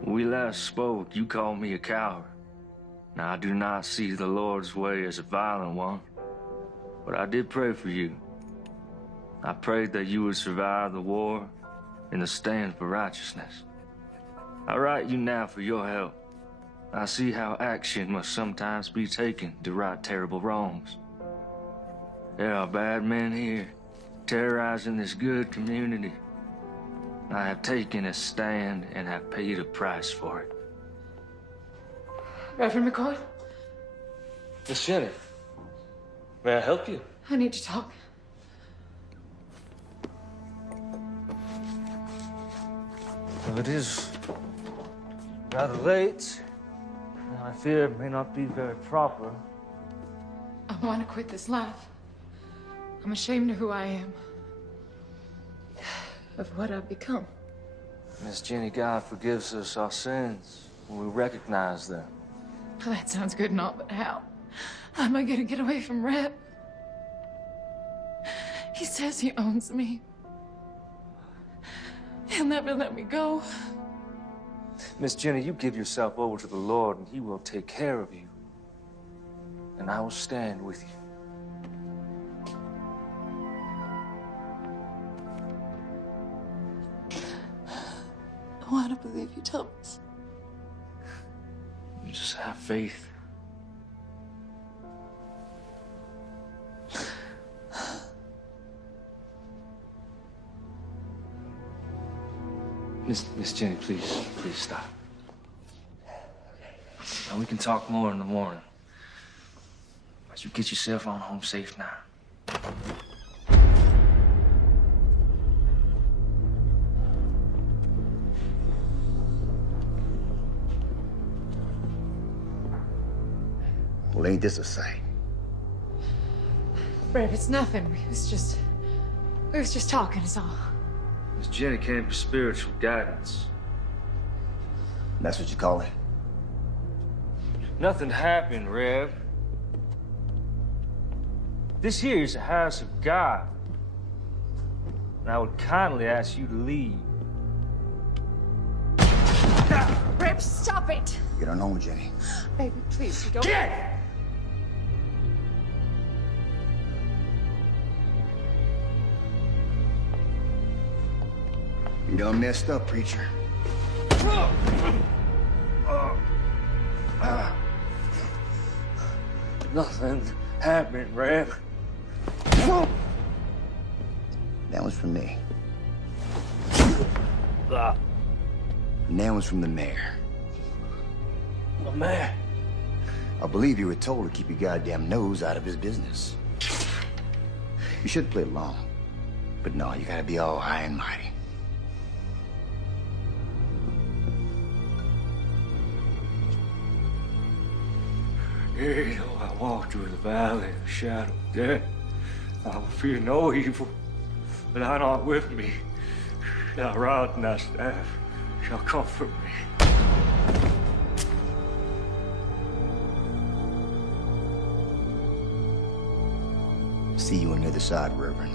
When we last spoke, you called me a coward. Now, I do not see the Lord's way as a violent one, but I did pray for you. I prayed that you would survive the war and the stand for righteousness. I write you now for your help. I see how action must sometimes be taken to right terrible wrongs. There are bad men here, terrorizing this good community. I have taken a stand and have paid a price for it. Reverend McCoy, Miss Jenny, may I help you? I need to talk. Well, it is rather late, and I fear it may not be very proper. I want to quit this life. I'm ashamed of who I am, of what I've become. Miss Jenny, God forgives us our sins when we recognize them. Well, that sounds good and all, but how? How am I going to get away from Reb? He says he owns me. He'll never let me go. Miss Jenny, you give yourself over to the Lord, and He will take care of you. And I will stand with you. I want to believe you, Thomas. You just have faith. Miss Jenny, please stop. Now, we can talk more in the morning. But you get yourself on home safe now. Well, ain't this a sight? Reb, it's nothing. We was just talking, is all. Miss Jenny came for spiritual guidance. That's what you call it? Nothing happened, Reb. This here is the house of God. And I would kindly ask you to leave. Reb, stop it! Get on home, Jenny. Baby, please, you don't... Get! You done messed up, preacher. Nothing happened, Reb. That one's from me. Ah, And that one's from the mayor. the man. I believe you were told to keep your goddamn nose out of his business. You should play along. But no, you gotta be all high and mighty. Yea, though I walk through the valley of the shadow of death, I will fear no evil, but thou art with me. Thy rod and thy staff shall comfort me. See you on the other side, Reverend.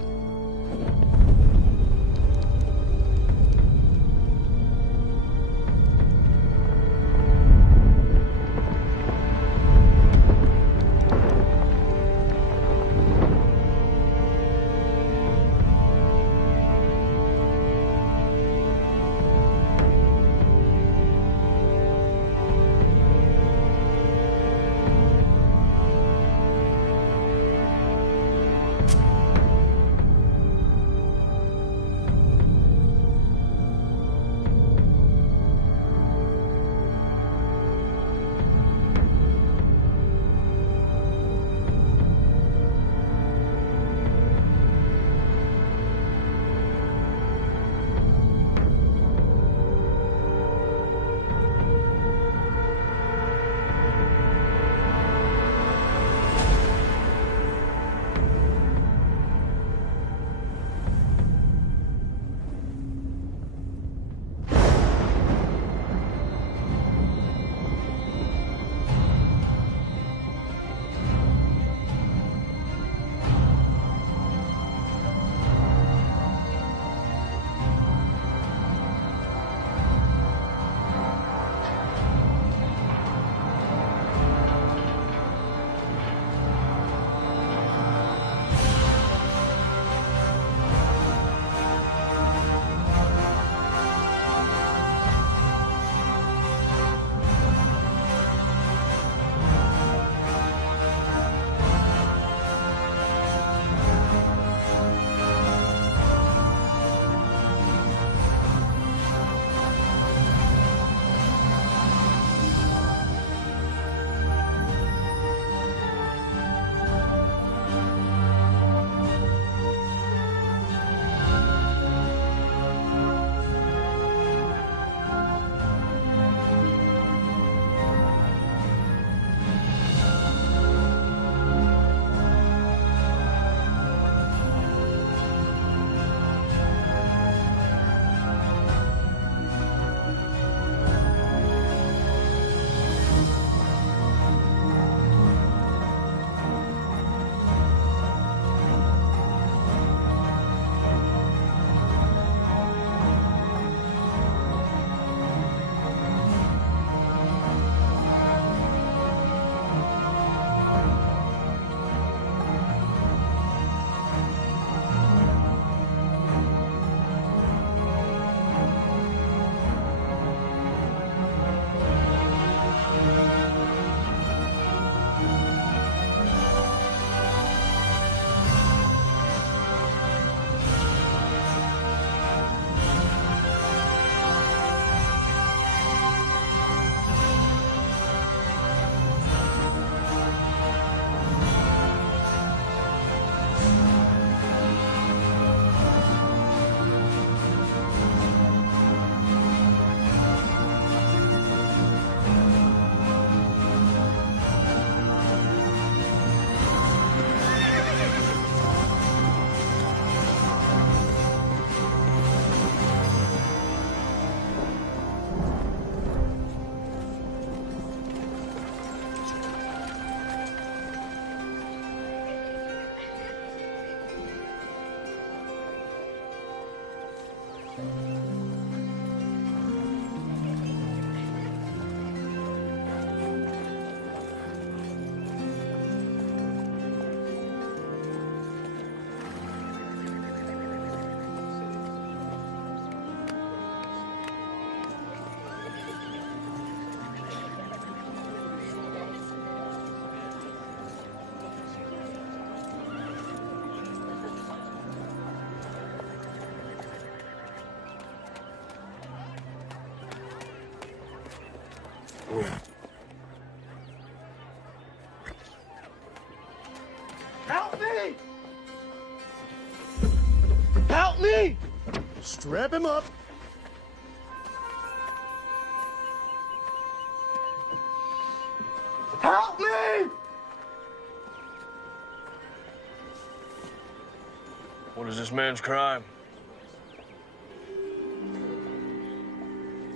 Help me! Help me! Strap him up. Help me! What is this man's crime?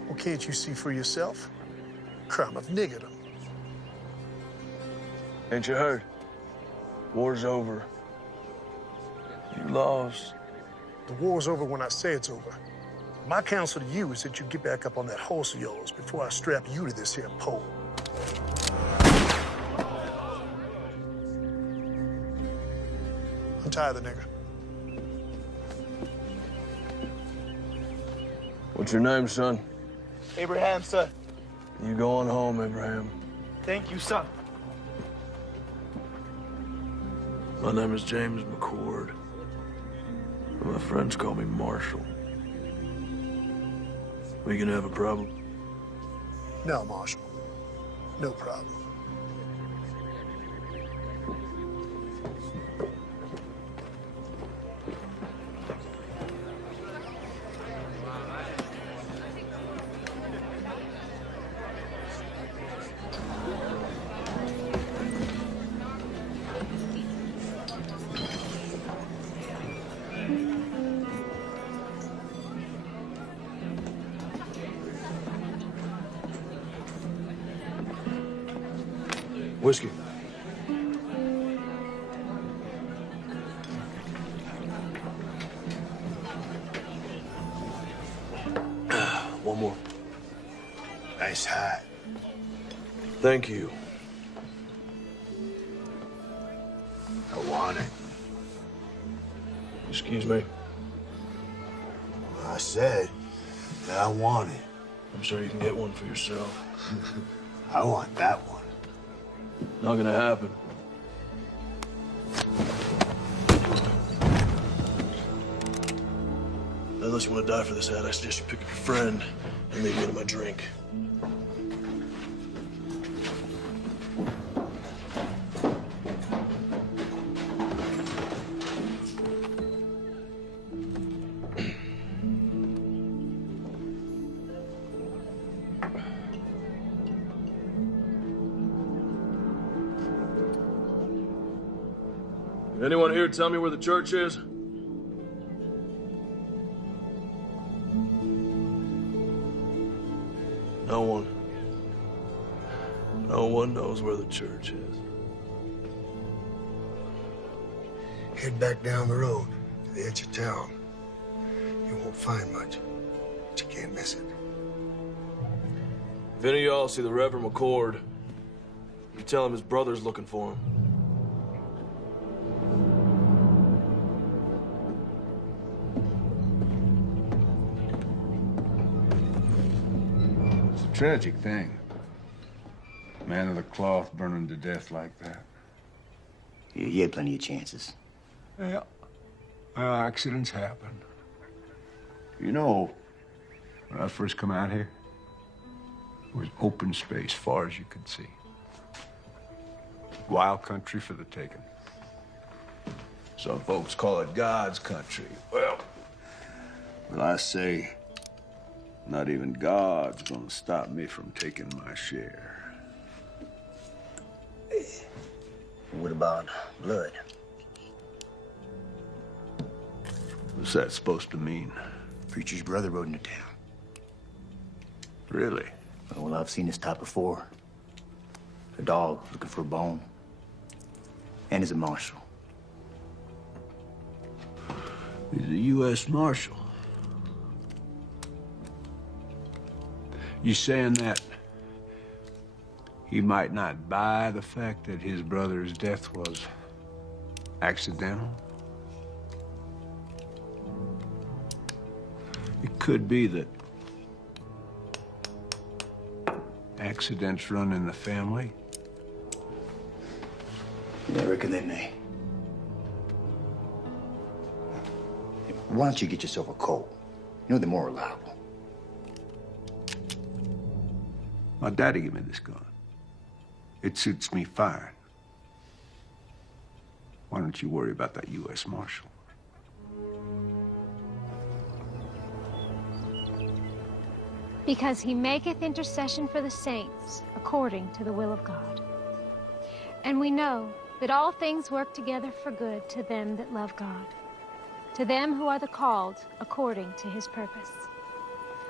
Well, can't you see for yourself? Crime of niggerdom. Ain't you heard? War's over. You lost. The war's over when I say it's over. My counsel to you is that you get back up on that horse of yours before I strap you to this here pole. Untie the nigger. What's your name, son? Abraham, sir. You going home, Abraham. Thank you, son. My name is James McCord. My friends call me Marshall. We gonna have a problem? No, Marshal. No problem. Whiskey. One more. Nice hat. Thank you. I want it. Excuse me. I said that I want it. I'm sure you can get one for yourself. I want that one. Not gonna happen. Unless you want to die for this hat, I suggest you pick up your friend and maybe get him a drink. Anyone here tell me where the church is? No one. No one knows where the church is. Head back down the road to the edge of town. You won't find much, but you can't miss it. If any of y'all see the Reverend McCord, you tell him his brother's looking for him. Tragic thing. Man of the cloth burning to death like that. You had plenty of chances. Yeah. Accidents happen. You know, when I first come out here, it was open space far as you could see. Wild country for the taking. Some folks call it God's country. Well, I say, not even God's gonna stop me from taking my share. What about blood? What's that supposed to mean? Preacher's brother rode into town. Really? Well, I've seen this type before. A dog looking for a bone. And he's a marshal. He's a U.S. Marshal. You saying that he might not buy the fact that his brother's death was accidental? It could be that accidents run in the family. Yeah, I reckon they may. Why don't you get yourself a Colt? You know they're more reliable. My daddy gave me this gun. It suits me fine. Why don't you worry about that U.S. Marshal? Because he maketh intercession for the saints according to the will of God. And we know that all things work together for good to them that love God, to them who are the called according to his purpose.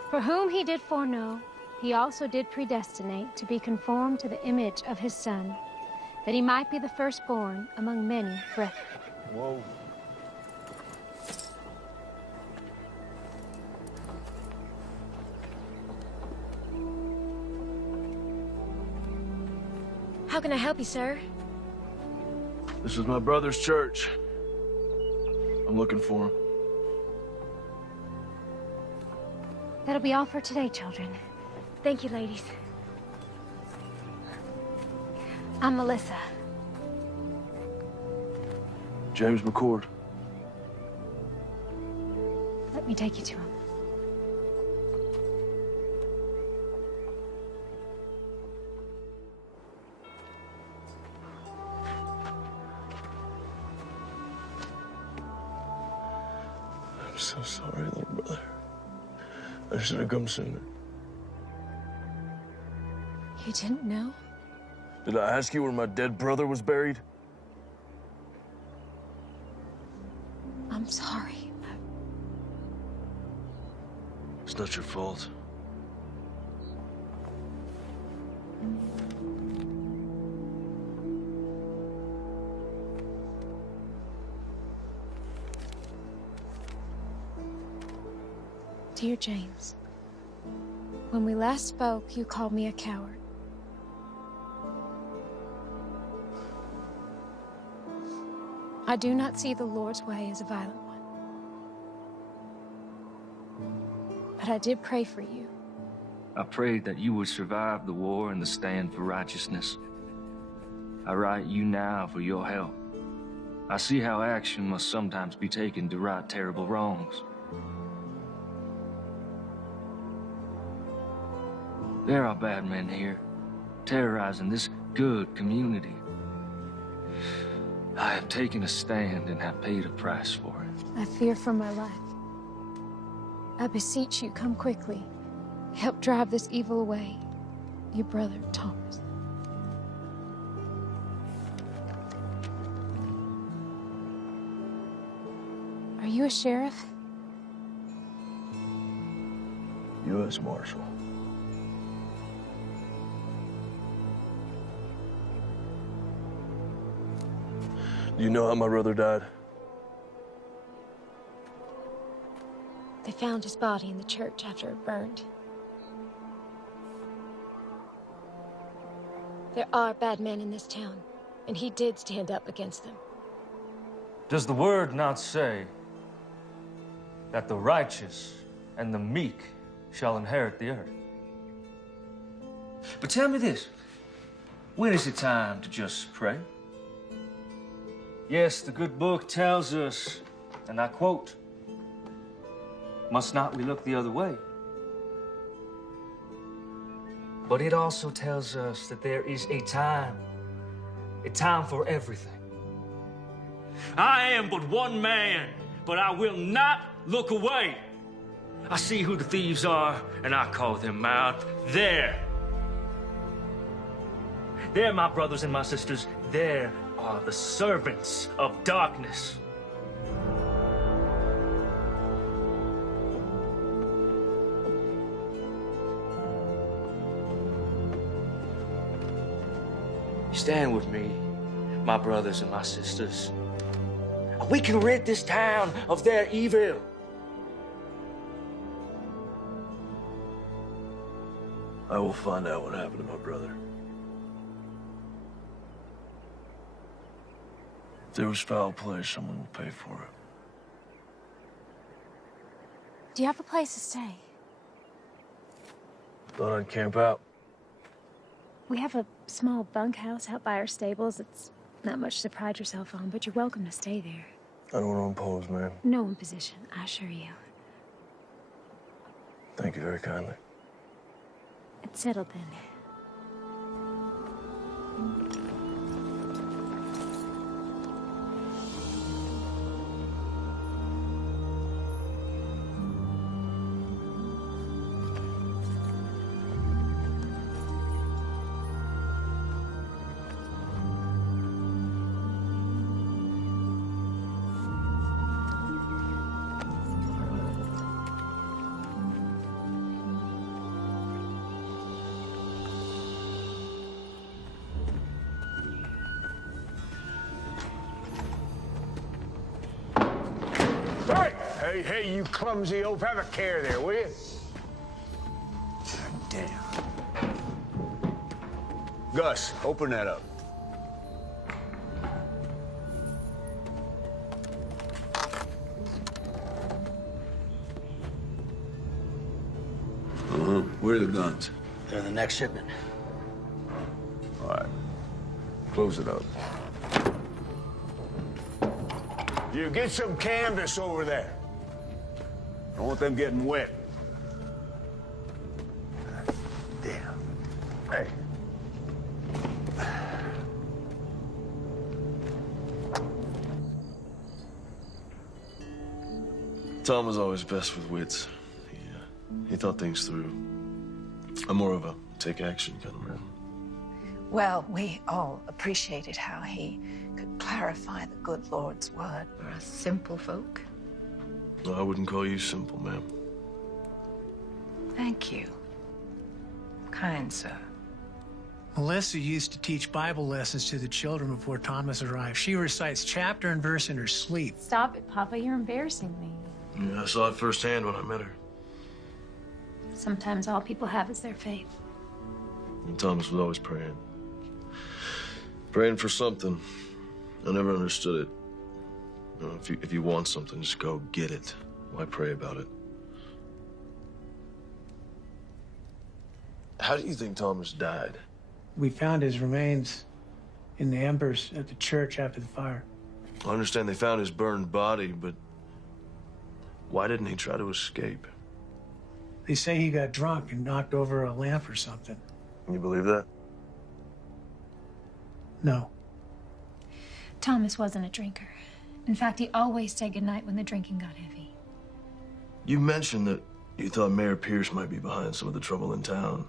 For whom he did foreknow, he also did predestinate to be conformed to the image of his Son, that he might be the firstborn among many brethren. Whoa. How can I help you, sir? This is my brother's church. I'm looking for him. That'll be all for today, children. Thank you, ladies. I'm Melissa. James McCord. Let me take you to him. I'm so sorry, little brother. I should have come sooner. You didn't know? Did I ask you where my dead brother was buried? I'm sorry. It's not your fault. Dear James, when we last spoke, you called me a coward. I do not see the Lord's way as a violent one. But I did pray for you. I prayed that you would survive the war and the stand for righteousness. I write you now for your help. I see how action must sometimes be taken to right terrible wrongs. There are bad men here, terrorizing this good community. I have taken a stand and have paid a price for it. I fear for my life. I beseech you, come quickly. Help drive this evil away. Your brother, Thomas. Are you a sheriff? U.S. Marshal. Do you know how my brother died? They found his body in the church after it burned. There are bad men in this town, and he did stand up against them. Does the word not say that the righteous and the meek shall inherit the earth? But tell me this, when is it time to just pray? Yes, the good book tells us, and I quote, "Must not we look the other way?" But it also tells us that there is a time for everything. I am but one man, but I will not look away. I see who the thieves are, and I call them out. There, my brothers and my sisters, there are the servants of darkness. Stand with me, my brothers and my sisters. We can rid this town of their evil. I will find out what happened to my brother. If there was foul play, someone will pay for it. Do you have a place to stay? Thought I'd camp out. We have a small bunkhouse out by our stables. It's not much to pride yourself on, but you're welcome to stay there. I don't want to impose, ma'am. No imposition, I assure you. Thank you very kindly. It's settled then. Hey, you clumsy oaf, have a care there, will you? Damn. Gus, open that up. Where are the guns? They're in the next shipment. All right. Close it up. You get some canvas over there. I don't want them getting wet. Damn. Hey. Tom was always best with wits. He thought things through. I'm more of a take action kind of man. Well, we all appreciated how he could clarify the good Lord's word. We're a simple folk. No, I wouldn't call you simple, ma'am. Thank you. Kind sir. Melissa used to teach Bible lessons to the children before Thomas arrived. She recites chapter and verse in her sleep. Stop it, Papa. You're embarrassing me. Yeah, I saw it firsthand when I met her. Sometimes all people have is their faith. And Thomas was always praying. Praying for something. I never understood it. You know, if you want something, just go get it. Why pray about it? How do you think Thomas died? We found his remains in the embers at the church after the fire. I understand they found his burned body, but why didn't he try to escape? They say he got drunk and knocked over a lamp or something. You believe that? No. Thomas wasn't a drinker. In fact, he always said goodnight when the drinking got heavy. You mentioned that you thought Mayor Pierce might be behind some of the trouble in town.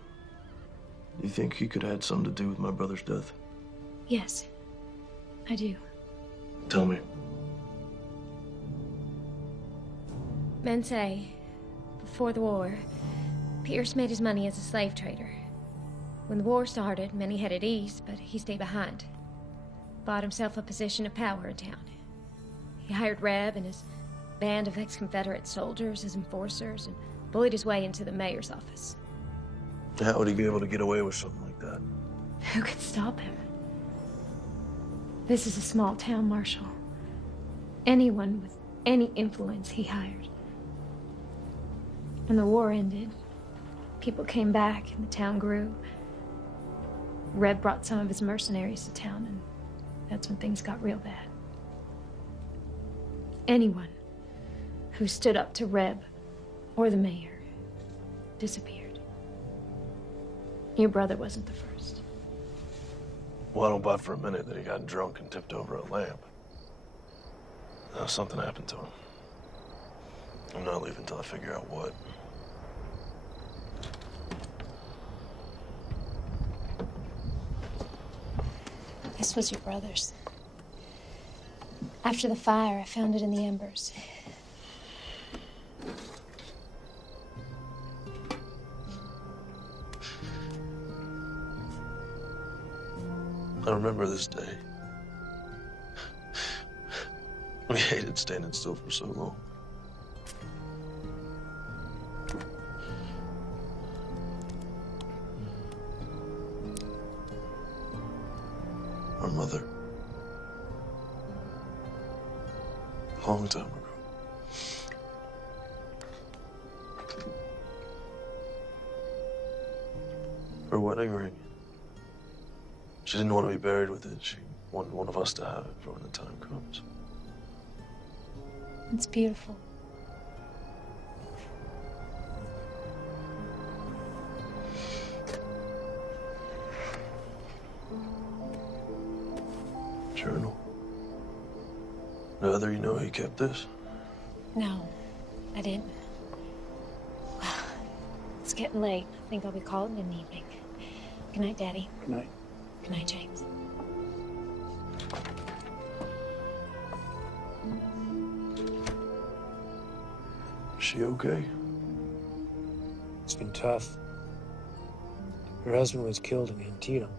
Do you think he could have had something to do with my brother's death? Yes, I do. Tell me. Men say, before the war, Pierce made his money as a slave trader. When the war started, many headed east, but he stayed behind. Bought himself a position of power in town. He hired Reb and his band of ex-Confederate soldiers as enforcers and bullied his way into the mayor's office. How would he be able to get away with something like that? Who could stop him? This is a small town, Marshal. Anyone with any influence he hired. When the war ended, people came back and the town grew. Reb brought some of his mercenaries to town, and that's when things got real bad. Anyone who stood up to Reb or the mayor disappeared. Your brother wasn't the first. Well, I don't buy for a minute that he got drunk and tipped over a lamp. Something happened to him. I'm not leaving until I figure out what. This was your brother's. After the fire, I found it in the embers. I remember this day. We hated standing still for so long. A long time ago. Her wedding ring. She didn't want to be buried with it. She wanted one of us to have it for when the time comes. It's beautiful. Journal. Now, whether you know he kept this? No, I didn't. Well, it's getting late. I think I'll be calling in the evening. Good night, Daddy. Good night. Good night, James. Is she okay? It's been tough. Her husband was killed in Antietam.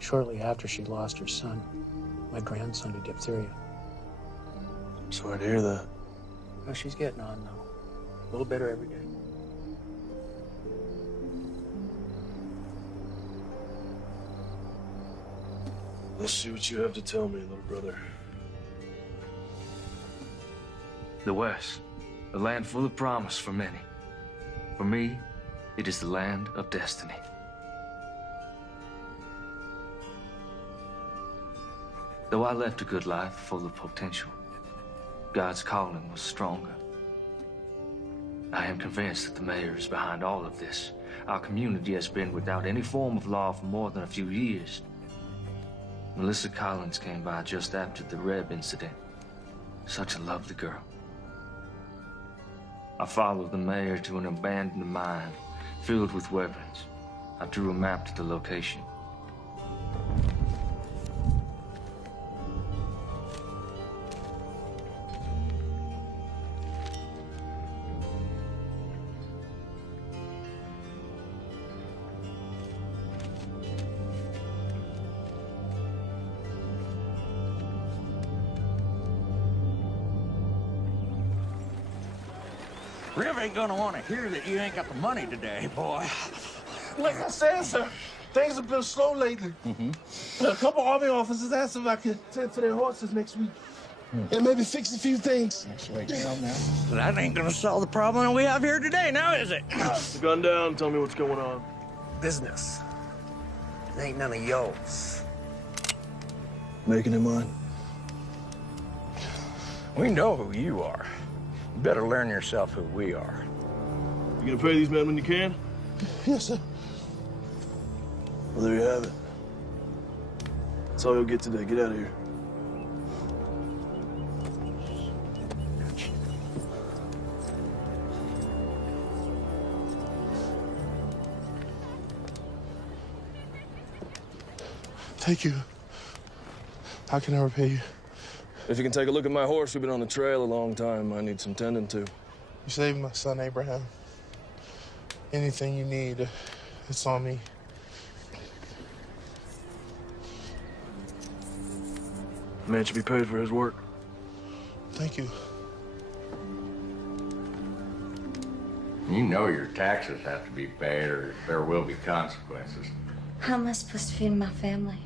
Shortly after she lost her son, my grandson, to diphtheria. Sorry to hear that. Well, she's getting on, though. A little better every day. Let's see what you have to tell me, little brother. The West, a land full of promise for many. For me, it is the land of destiny. Though I left a good life full of potential, God's calling was stronger. I am convinced that the mayor is behind all of this. Our community has been without any form of law for more than a few years. Melissa Collins came by just after the Reb incident. Such a lovely girl. I followed the mayor to an abandoned mine filled with weapons. I drew a map to the location. Rev ain't gonna want to hear that you ain't got the money today, boy. Like I said, sir, things have been slow lately. A couple Army officers asked if I could tend to their horses next week. And maybe fix a few things. That's right. That ain't gonna solve the problem we have here today, now is it? The gun down, tell me what's going on. Business. It ain't none of yours. Making it mine. We know who you are. You better learn yourself who we are. You gonna pay these men when you can? Yes, sir. Well, there you have it. That's all you'll get today. Get out of here. Thank you. How can I repay you? If you can take a look at my horse, we've been on the trail a long time. I need some tending to. You saved my son, Abraham. Anything you need, it's on me. Man should be paid for his work. Thank you. You know your taxes have to be paid or there will be consequences. How am I supposed to feed my family?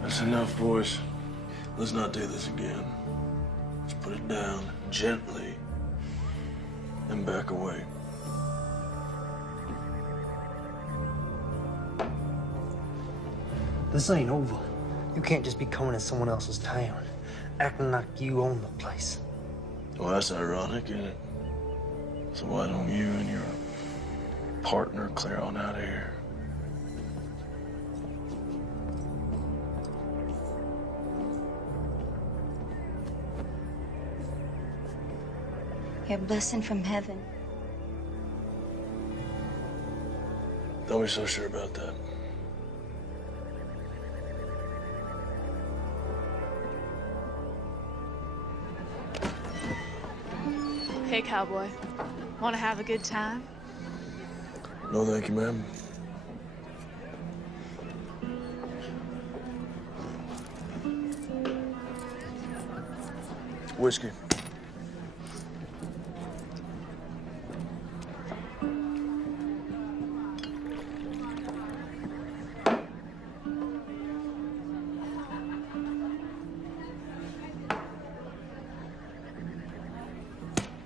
That's enough, boys. Let's not do this again. Let's put it down gently and back away. This ain't over. You can't just be coming in someone else's town, acting like you own the place. Well, that's ironic, isn't it? So why don't you and your partner clear on out of here? You're a blessing from heaven. Don't be so sure about that. Hey, cowboy. Want to have a good time? No, thank you, ma'am. Whiskey.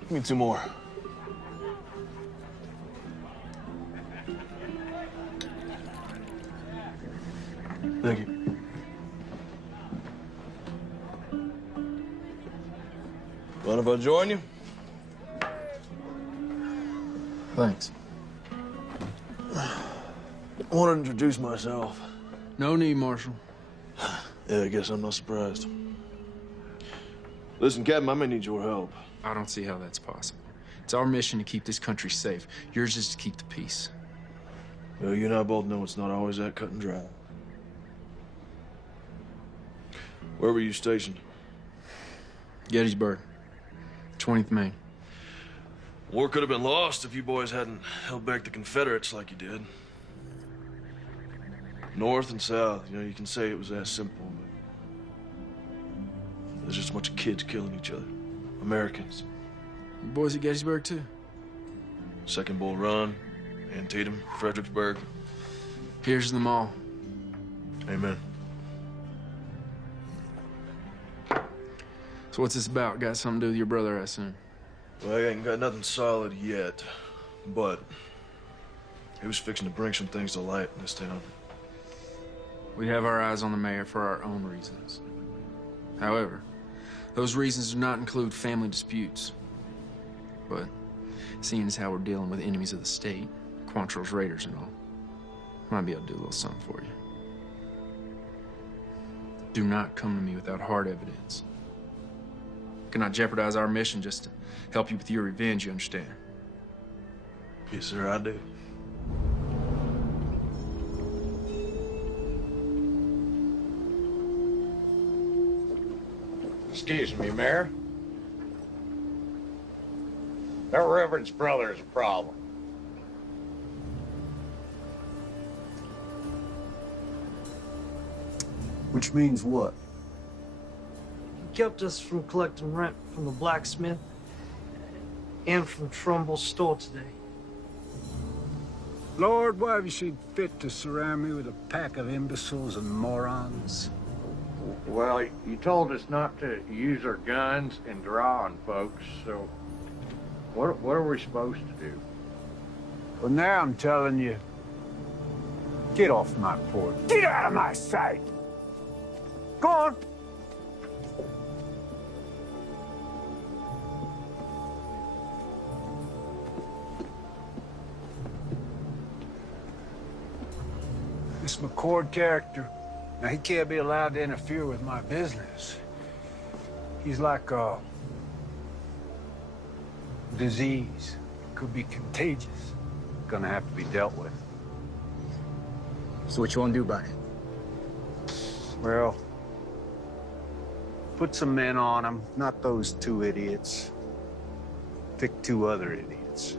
Give me 2 more. Thank you. Mind if I join you? Thanks. I want to introduce myself. No need, Marshal. Yeah, I guess I'm not surprised. Listen, Captain, I may need your help. I don't see how that's possible. It's our mission to keep this country safe. Yours is to keep the peace. Well, you and I both know it's not always that cut and dry. Where were you stationed? Gettysburg, 20th Maine. War could have been lost if you boys hadn't held back the Confederates like you did. North and South, you can say it was that simple, but there's just a bunch of kids killing each other. Americans. You boys at Gettysburg, too? Second Bull Run, Antietam, Fredericksburg. Here's to them all. Amen. So what's this about? Got something to do with your brother, I assume? Well, I ain't got nothing solid yet, but he was fixing to bring some things to light in this town. We have our eyes on the mayor for our own reasons. However, those reasons do not include family disputes. But seeing as how we're dealing with enemies of the state, Quantrill's raiders and all, might be able to do a little something for you. Do not come to me without hard evidence. Cannot jeopardize our mission just to help you with your revenge, you understand? Yes, sir, I do. Excuse me, Mayor. That Reverend's brother is a problem. Which means what? He kept us from collecting rent from the blacksmith and from Trumbull's store today. Lord, why have you seen fit to surround me with a pack of imbeciles and morons? Well, you told us not to use our guns and draw on folks, so what are we supposed to do? Well, now I'm telling you, get off my porch. Get out of my sight! Go on. This McCord character, now he can't be allowed to interfere with my business. He's like a disease. Could be contagious. Gonna have to be dealt with. So what you want to do about it? Well, put some men on him, not those 2 idiots. Pick 2 other idiots.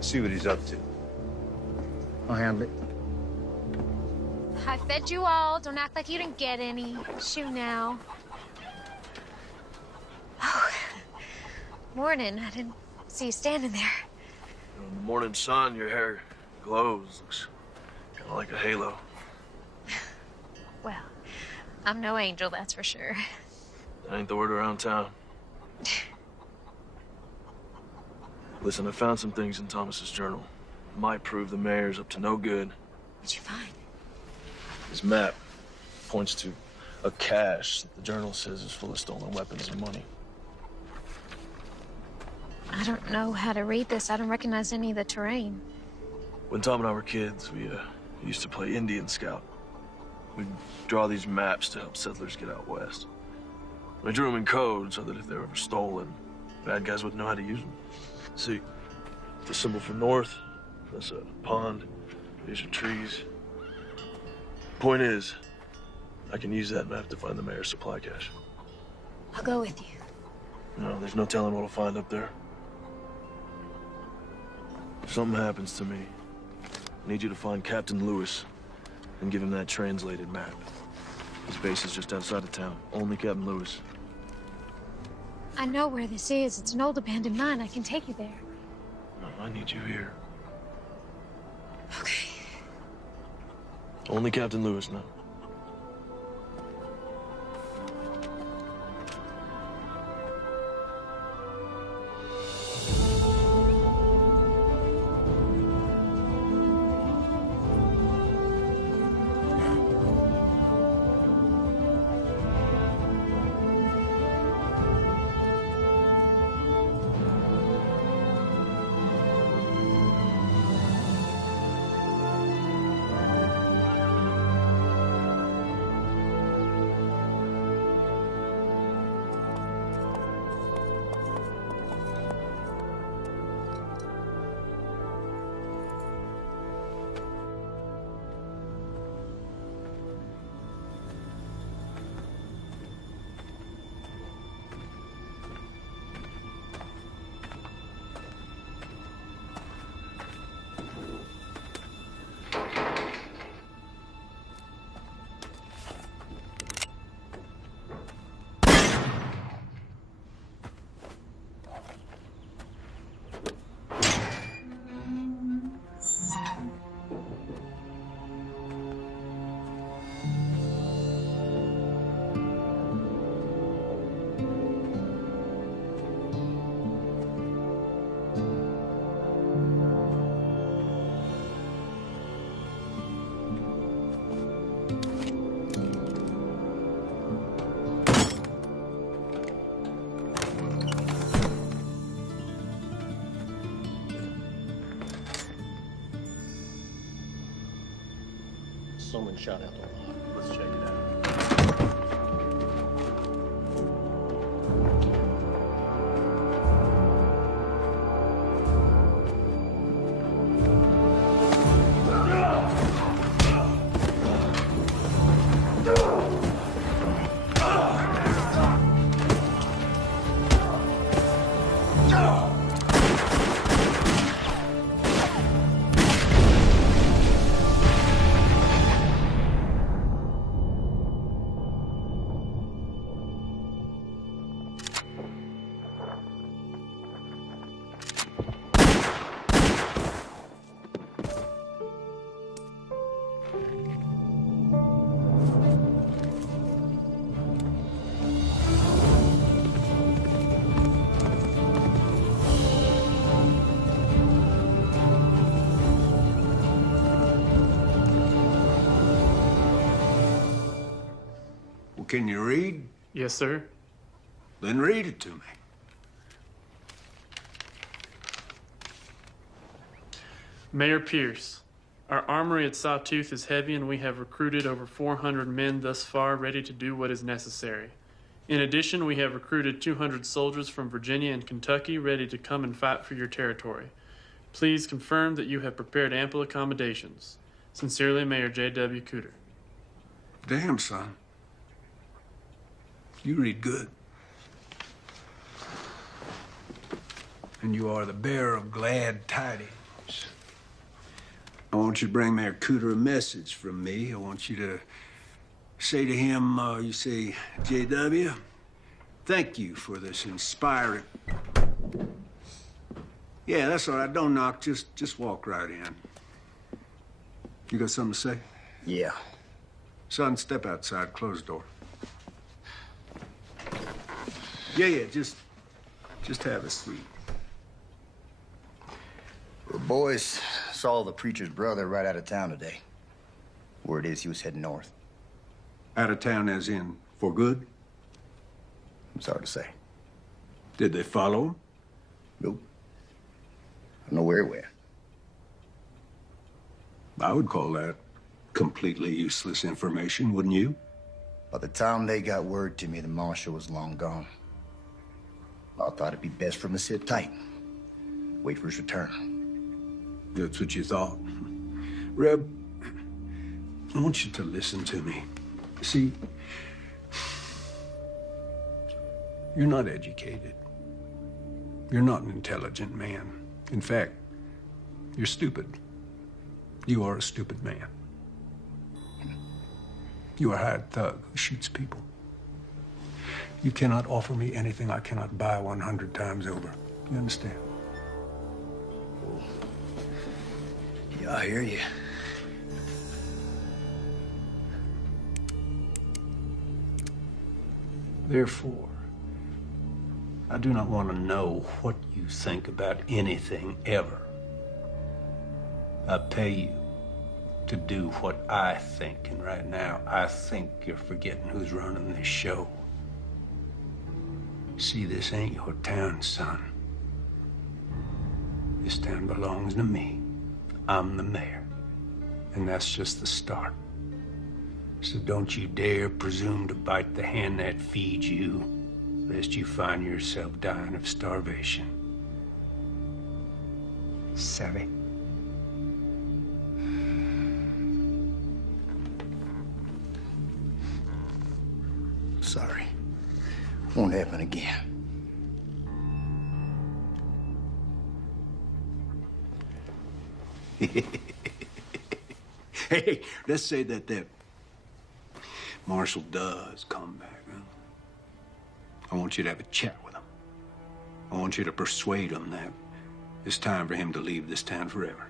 See what he's up to. I'll handle it. I fed you all. Don't act like you didn't get any. Shoo now. Oh, morning. I didn't see you standing there. In the morning sun, your hair glows. Looks kind of like a halo. Well, I'm no angel, that's for sure. That ain't the word around town. Listen, I found some things in Thomas's journal. Might prove the mayor's up to no good. What'd you find? His map points to a cache that the journal says is full of stolen weapons and money. I don't know how to read this. I don't recognize any of the terrain. When Tom and I were kids, we used to play Indian Scout. We'd draw these maps to help settlers get out west. We drew them in code so that if they were ever stolen, bad guys wouldn't know how to use them. See, the symbol for north, that's a pond, these are trees. Point is, I can use that map to find the mayor's supply cache. I'll go with you. No, there's no telling what I'll find up there. If something happens to me, I need you to find Captain Lewis and give him that translated map. His base is just outside of town. Only Captain Lewis. I know where this is. It's an old abandoned mine. I can take you there. No, I need you here. Okay. Only Captain Lewis now. someone shot out the lot. Let's check it out. Can you read? Yes, sir. Then read it to me. Mayor Pierce, our armory at Sawtooth is heavy and we have recruited over 400 men thus far ready to do what is necessary. In addition, we have recruited 200 soldiers from Virginia and Kentucky ready to come and fight for your territory. Please confirm that you have prepared ample accommodations. Sincerely, Mayor J.W. Cooter. Damn, son. You read good. And you are the bearer of glad tidings. I want you to bring Mayor Cooter a message from me. I want you to say to him, you say, J.W., thank you for this inspiring... Yeah, that's all right. Don't knock. Just walk right in. You got something to say? Yeah. Son, step outside. Close the door. Yeah, just have a seat. The boys saw the preacher's brother right out of town today. Word is he was heading north. Out of town as in for good? It's hard to say. Did they follow him? Nope. I don't know where he went. I would call that completely useless information, wouldn't you? By the time they got word to me, the marshal was long gone. I thought it'd be best for him to sit tight. Wait for his return. That's what you thought. Reb, I want you to listen to me. See, you're not educated. You're not an intelligent man. In fact, you're stupid. You are a stupid man. You are a hired thug who shoots people. You cannot offer me anything I cannot buy 100 times over. You understand? Yeah, I hear you. Therefore, I do not want to know what you think about anything ever. I pay you to do what I think, and right now, I think you're forgetting who's running this show. See, this ain't your town, son. This town belongs to me. I'm the mayor. And that's just the start. So don't you dare presume to bite the hand that feeds you, lest you find yourself dying of starvation. Savvy? Sorry. Won't happen again. Hey, let's say that Marshal does come back. Huh? I want you to have a chat with him. I want you to persuade him that it's time for him to leave this town forever.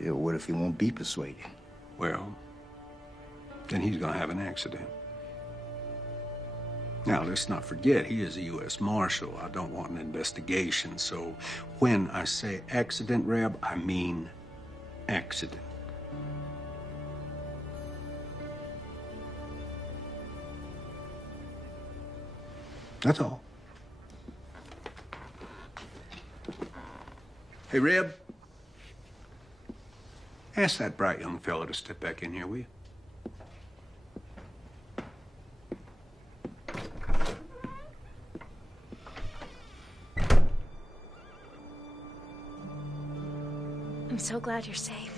Yeah, what if he won't be persuaded? Well, then he's gonna have an accident. Now, let's not forget, he is a U.S. Marshal. I don't want an investigation, so when I say accident, Reb, I mean accident. That's all. Hey, Reb, ask that bright young fella to step back in here, will you? glad you're safe.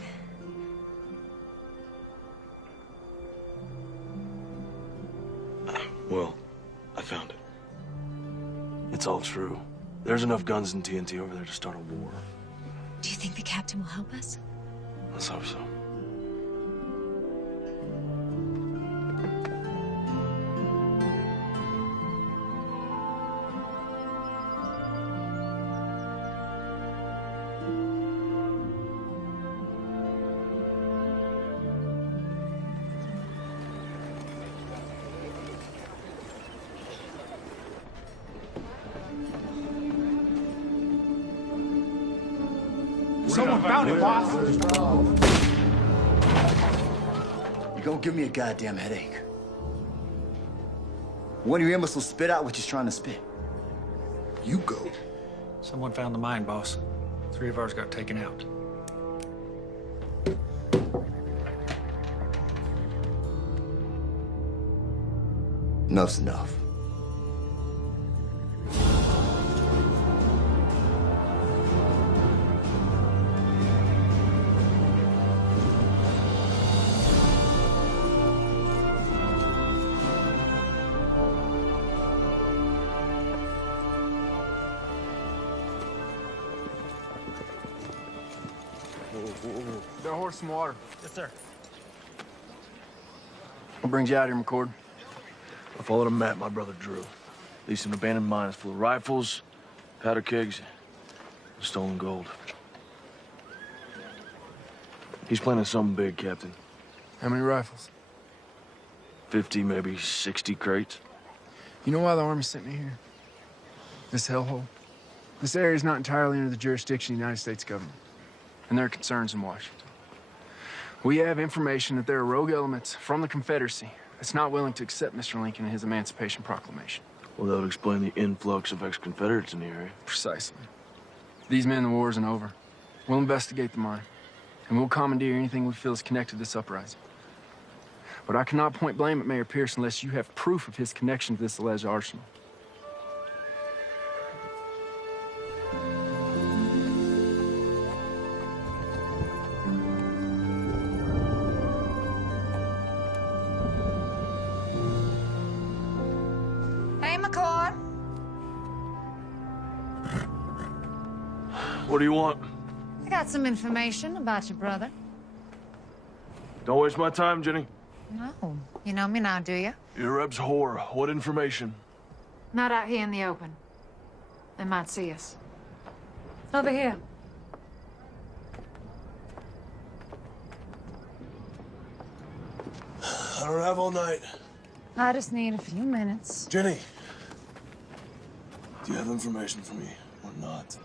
Well, I found it. It's all true. There's enough guns and TNT over there to start a war. Do you think the captain will help us? Let's hope so. Someone found it, boss. You're gonna give me a goddamn headache. One of your imbeciles spit out what you're trying to spit. You go. Someone found the mine, boss. 3 of ours got taken out. Enough's enough. Got a horse some water. Yes, sir. What brings you out here, McCord? I followed a map my brother drew. Leased an abandoned mine full of rifles, powder kegs, and stolen gold. He's planning something big, Captain. How many rifles? 50, maybe 60 crates. You know why the Army sent me here? This hellhole? This area is not entirely under the jurisdiction of the United States government, and there are concerns in Washington. We have information that there are rogue elements from the Confederacy that's not willing to accept Mr. Lincoln and his Emancipation Proclamation. Well, that would explain the influx of ex-Confederates in the area. Precisely. These men, the war isn't over. We'll investigate the mine, and we'll commandeer anything we feel is connected to this uprising. But I cannot point blame at Mayor Pierce unless you have proof of his connection to this alleged arsenal. Hey, McCord. What do you want? I got some information about your brother. Don't waste my time, Jenny. No. You know me now, do you? You're Reb's whore. What information? Not out here in the open. They might see us. Over here. I don't have all night. I just need a few minutes. Jenny, do you have information for me or not?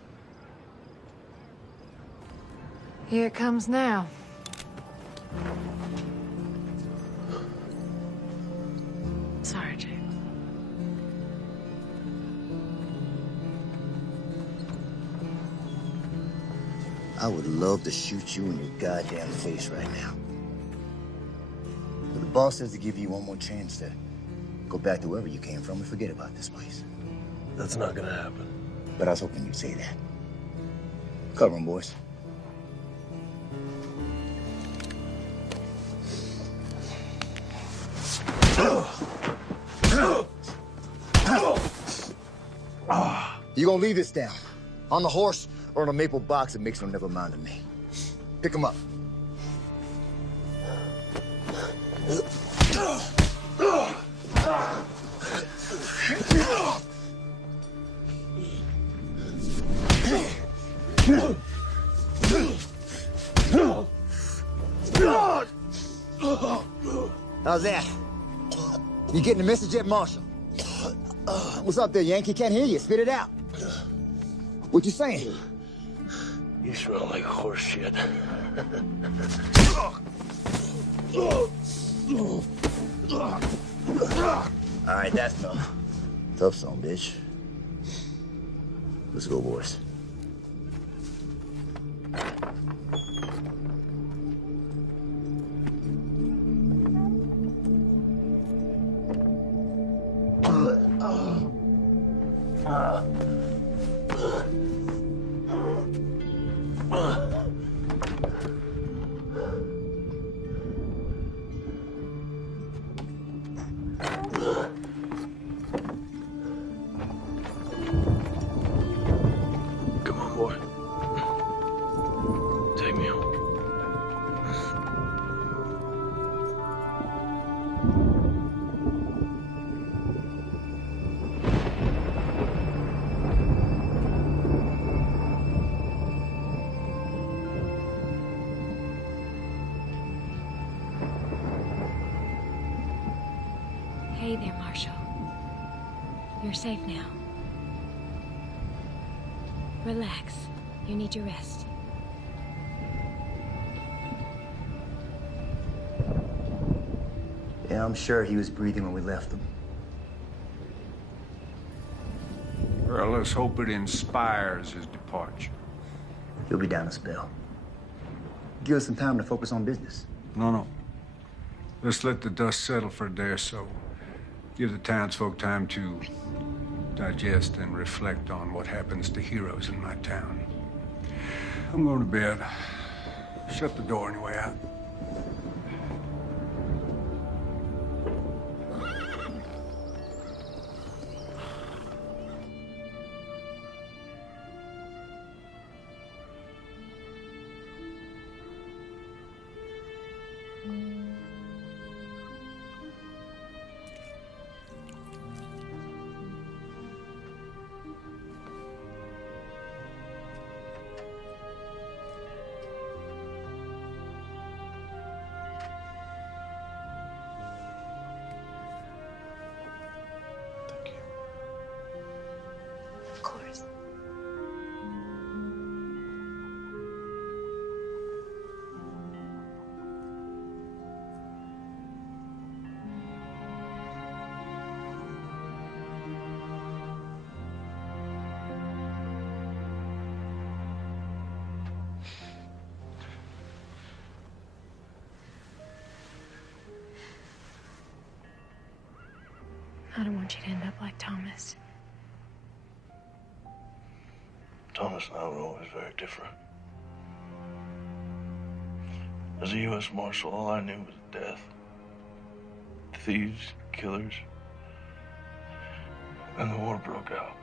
Here it comes now. Sorry, Jake. I would love to shoot you in your goddamn face right now. But the boss says to give you one more chance to go back to wherever you came from and forget about this place. That's not gonna happen. But I was hoping you'd say that. Cover 'em, boys. You gonna leave this down? On the horse or in a maple box that makes no never mind to me? Pick him up. How's that? You getting the message yet, Marshal? What's up there, Yankee? Can't hear you. Spit it out. What you saying? You smell like horse shit. All right, that's enough. Tough song, bitch. Let's go, boys. Hey there, Marshall. You're safe now. Relax. You need your rest. Yeah, I'm sure he was breathing when we left him. Well, let's hope it inspires his departure. He'll be down a spell. Give us some time to focus on business. No. Let's let the dust settle for a day or so. Give the townsfolk time to digest and reflect on what happens to heroes in my town. I'm going to bed. Shut the door on your way out. Of course. I don't want you to end up like Thomas. Thomas and I were always very different. As a U.S. Marshal, all I knew was death. Thieves, killers. And the war broke out.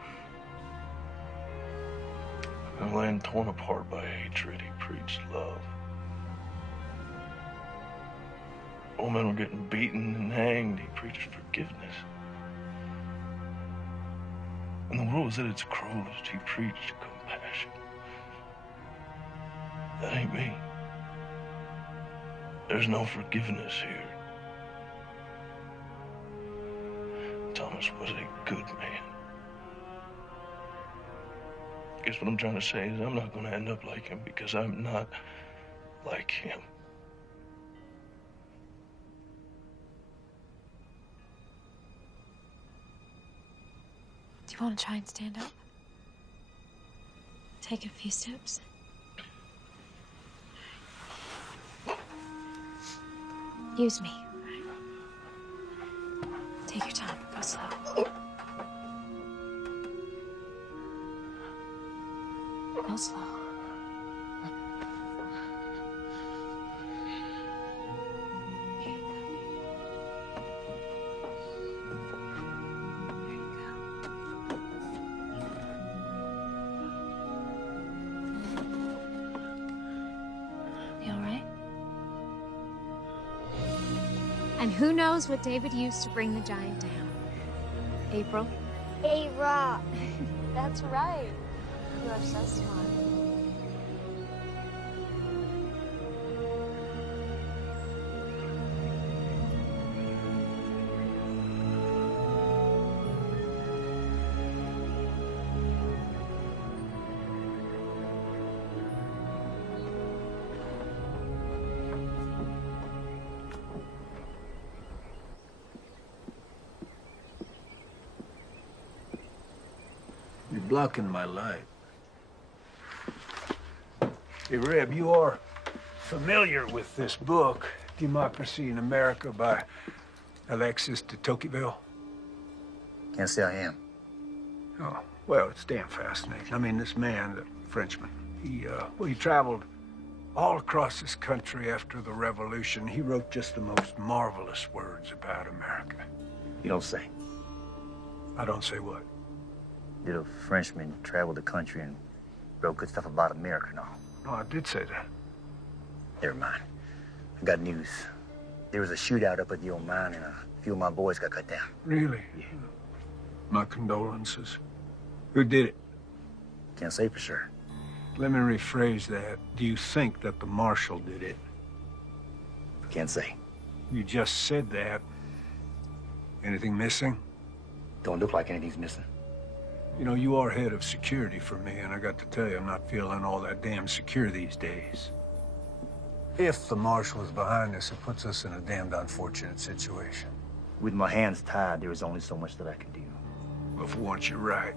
And a land torn apart by hatred, he preached love. Old men were getting beaten and hanged, he preached forgiveness. And the world was at its cruelest, he preached compassion. That ain't me. There's no forgiveness here. Thomas was a good man. Guess what I'm trying to say is I'm not going to end up like him because I'm not like him. Do you want to try and stand up? Take a few steps. Use me. Take your time. Go slow. Go slow. And who knows what David used to bring the giant down? April? A-Rock. That's right. You are so smart. You're blocking my light. Hey, Reb, you are familiar with this book, Democracy in America by Alexis de Tocqueville? Can't say I am. Oh, well, it's damn fascinating. I mean, this man, the Frenchman, he traveled all across this country after the Revolution. He wrote just the most marvelous words about America. You don't say. I don't say what? Did a Frenchman travel the country and wrote good stuff about America and all? No, I did say that. Never mind. I got news. There was a shootout up at the old mine, and a few of my boys got cut down. Really? Yeah. My condolences. Who did it? Can't say for sure. Let me rephrase that. Do you think that the marshal did it? Can't say. You just said that. Anything missing? Don't look like anything's missing. You know, you are head of security for me, and I got to tell you, I'm not feeling all that damn secure these days. If the marshal is behind this, it puts us in a damned unfortunate situation. With my hands tied, there is only so much that I can do. Well, for once, you're right.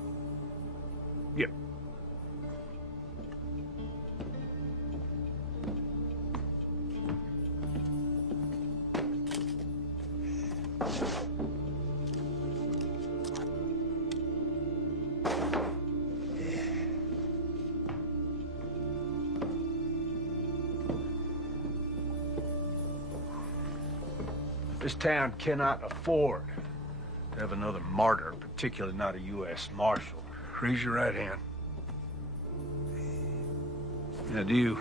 Yep. This town cannot afford to have another martyr, particularly not a U.S. Marshal. Raise your right hand. Now, do you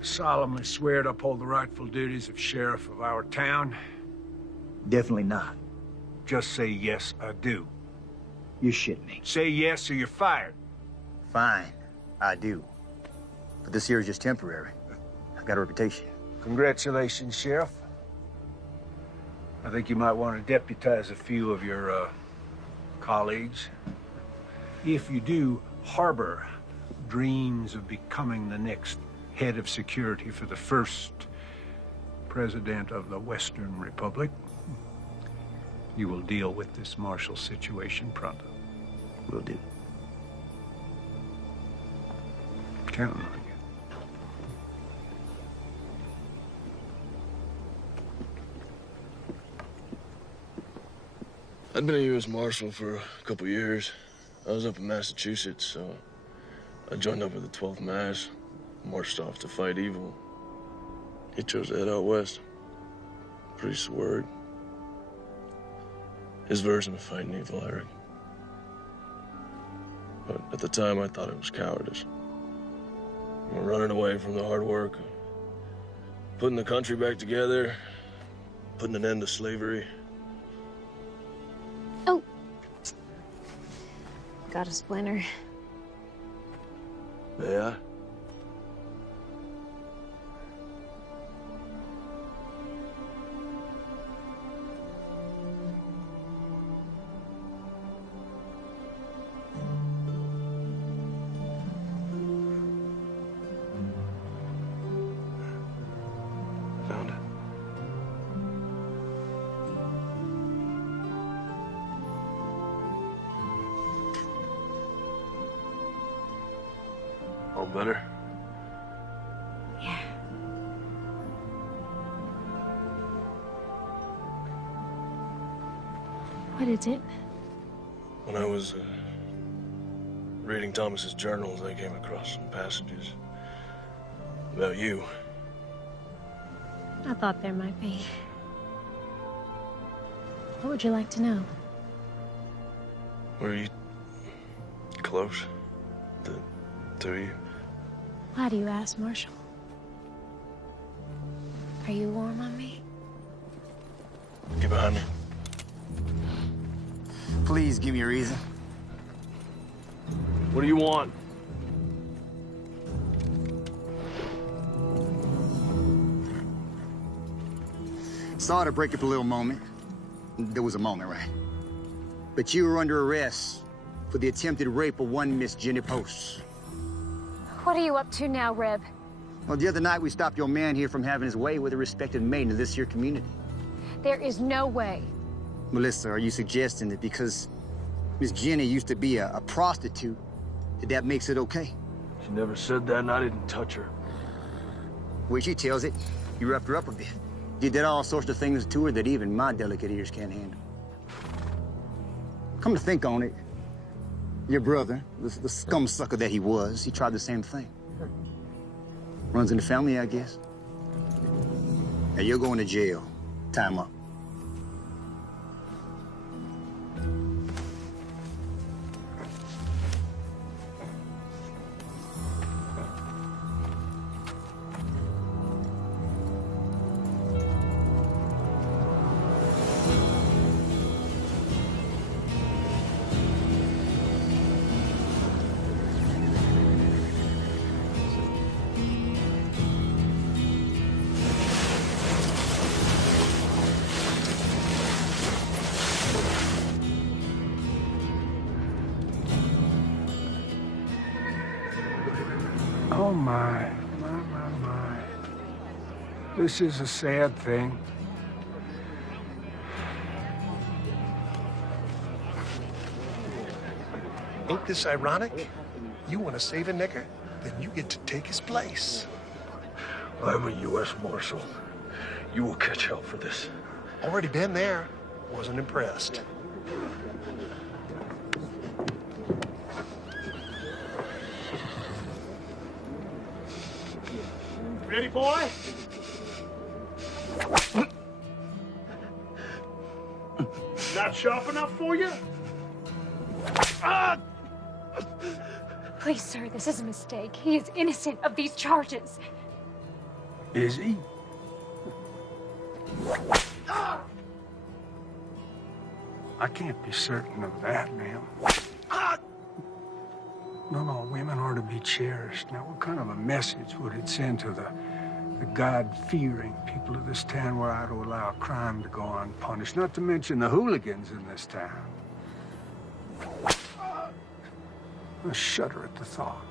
solemnly swear to uphold the rightful duties of sheriff of our town? Definitely not. Just say, yes, I do. You're shitting me. Say yes or you're fired. Fine, I do. But this here is just temporary. I've got a reputation. Congratulations, Sheriff. I think you might want to deputize a few of your colleagues. If you do harbor dreams of becoming the next head of security for the first president of the Western Republic, you will deal with this martial situation pronto. Will do. Counting on you. I'd been a U.S. Marshal for a couple years. I was up in Massachusetts, so I joined up with the 12th Mass, marched off to fight evil. He chose to head out west. Priest's word. His version of fighting evil, Eric. But at the time, I thought it was cowardice. You know, running away from the hard work, putting the country back together, putting an end to slavery. Oh. Got a splinter. Yeah? Found it. All better? Yeah. What is it? When I was reading Thomas's journals, I came across some passages about you. I thought there might be. What would you like to know? Were you close? The two of you? Why do you ask, Marshal? Are you warm on me? Get behind me. Please give me a reason. What do you want? Sorry to break up a little moment. There was a moment, right? But you were under arrest for the attempted rape of one Miss Jenny Post. What are you up to now, Reb? Well, the other night we stopped your man here from having his way with a respected maiden of this here community. There is no way. Melissa, are you suggesting that because Miss Jenny used to be a prostitute, that makes it okay? She never said that, and I didn't touch her. Well, she tells it. You roughed her up a bit. You did all sorts of things to her that even my delicate ears can't handle. Come to think on it, your brother, the scum sucker that he was, he tried the same thing. Runs in the family, I guess. Now you're going to jail. Time up. my. This is a sad thing. Ain't this ironic? You want to save a nigger, then you get to take his place. I'm a U.S. Marshal. You will catch hell for this. Already been there. Wasn't impressed. Ready, boy? Not sharp enough for you? Please, sir, this is a mistake. He is innocent of these charges. Is he? I can't be certain of that, ma'am. No, women are to be cherished. Now, what kind of a message would it send to the God-fearing people of this town were I to allow crime to go unpunished? Not to mention the hooligans in this town. I shudder at the thought.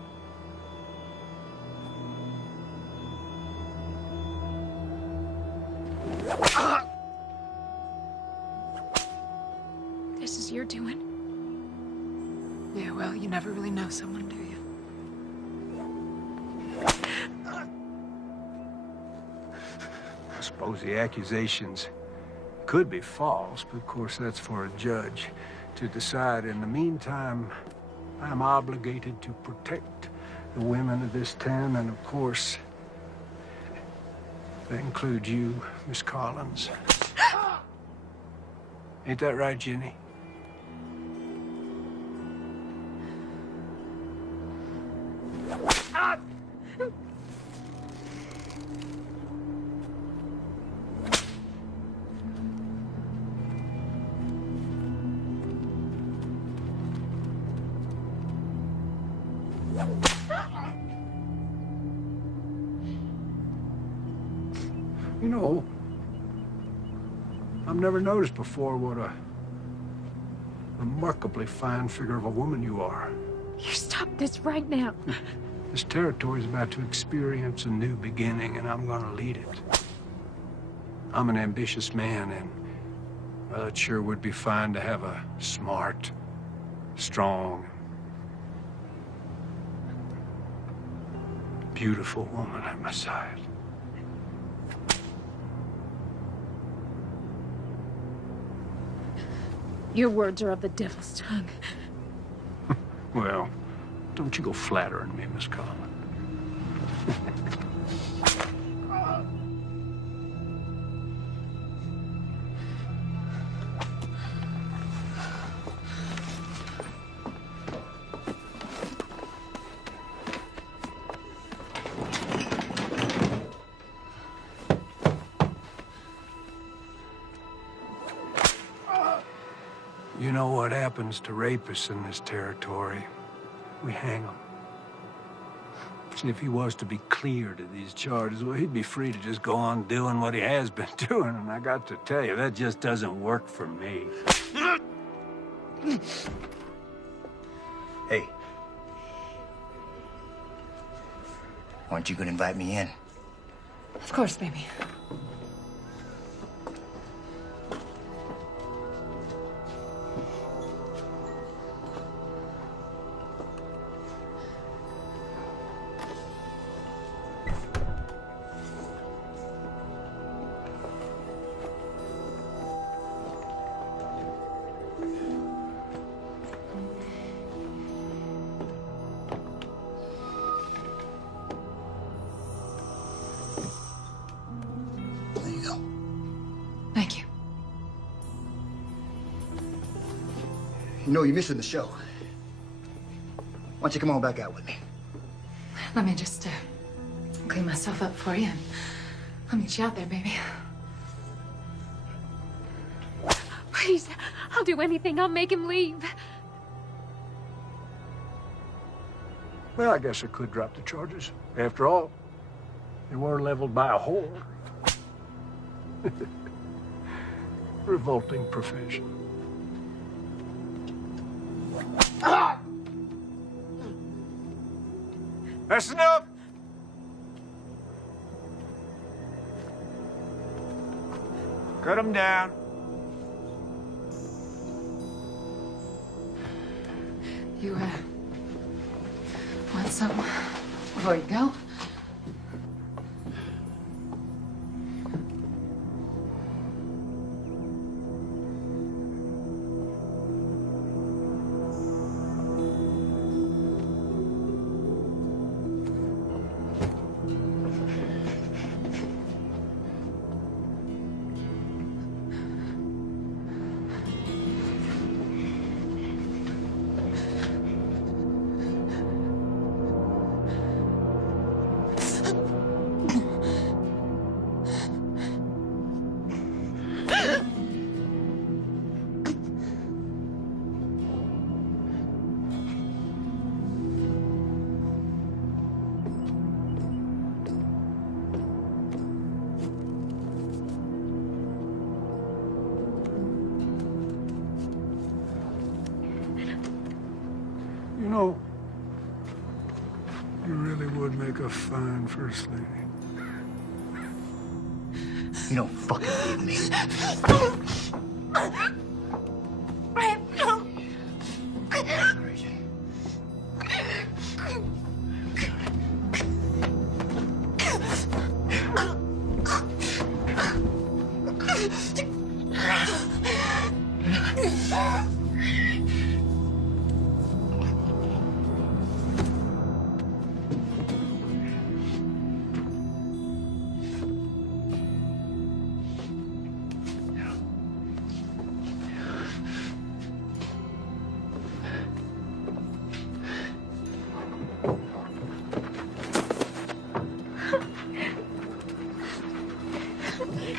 This is your doing? Yeah, well, you never really know someone, do you? I suppose the accusations could be false, but of course that's for a judge to decide. In the meantime, I'm obligated to protect the women of this town, and of course, that includes you, Miss Collins. Ain't that right, Jenny? You know, I've never noticed before what a remarkably fine figure of a woman you are. You stop this right now. This territory is about to experience a new beginning, and I'm gonna lead it. I'm an ambitious man, and well, it sure would be fine to have a smart, strong, beautiful woman at my side. Your words are of the devil's tongue. Well, don't you go flattering me, Miss Collins. You know what happens to rapists in this territory? We hang them. See, if he was to be cleared of these charges, well, he'd be free to just go on doing what he has been doing, and I got to tell you, that just doesn't work for me. Hey. Aren't you gonna invite me in? Of course, baby. Thank you. You know, you're missing the show. Why don't you come on back out with me? Let me just clean myself up for you, and I'll meet you out there, baby. Please, I'll do anything. I'll make him leave. Well, I guess I could drop the charges. After all, they were leveled by a whore. Revolting profession. That's enough! Cut them down. You, want something before you go? You know, you really would make a fine first lady. You don't fucking leave me.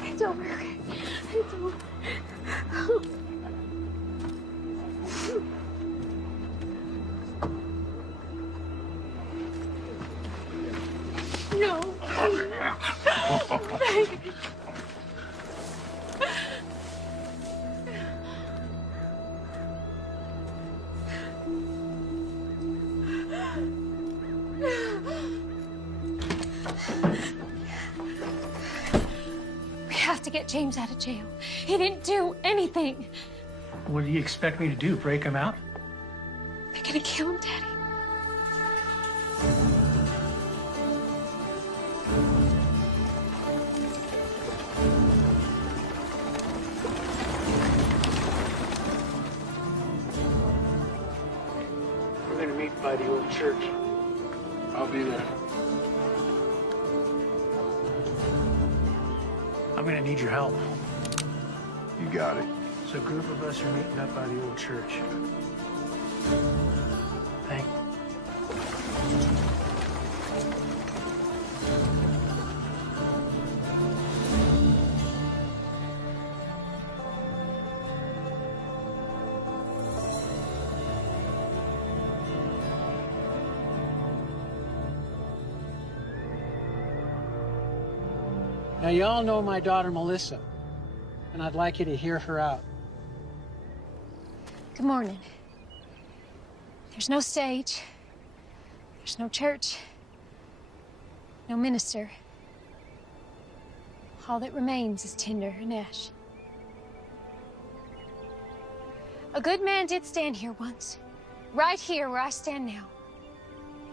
It's over. It's over. No. We have to get James out of jail. He didn't do anything. What do you expect me to do? Break him out? They're gonna kill him, Daddy. We're gonna meet by the old church. I'll be there. I'm gonna need your help. You got it. So a group of us are meeting up by the old church. Thank Now, you all know my daughter, Melissa, and I'd like you to hear her out. Good morning. There's no stage. There's no church. No minister. All that remains is tinder and ash. A good man did stand here once. Right here where I stand now.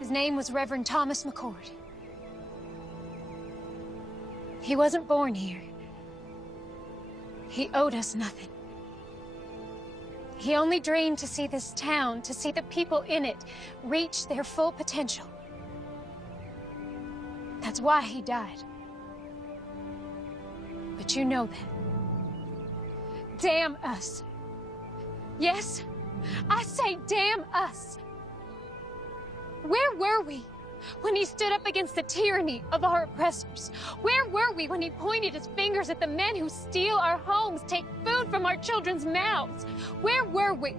His name was Reverend Thomas McCord. He wasn't born here. He owed us nothing. He only dreamed to see this town, to see the people in it, reach their full potential. That's why he died. But you know that. Damn us. Yes, I say damn us. Where were we when he stood up against the tyranny of our oppressors? Where were we when he pointed his fingers at the men who steal our homes, take food from our children's mouths? Where were we?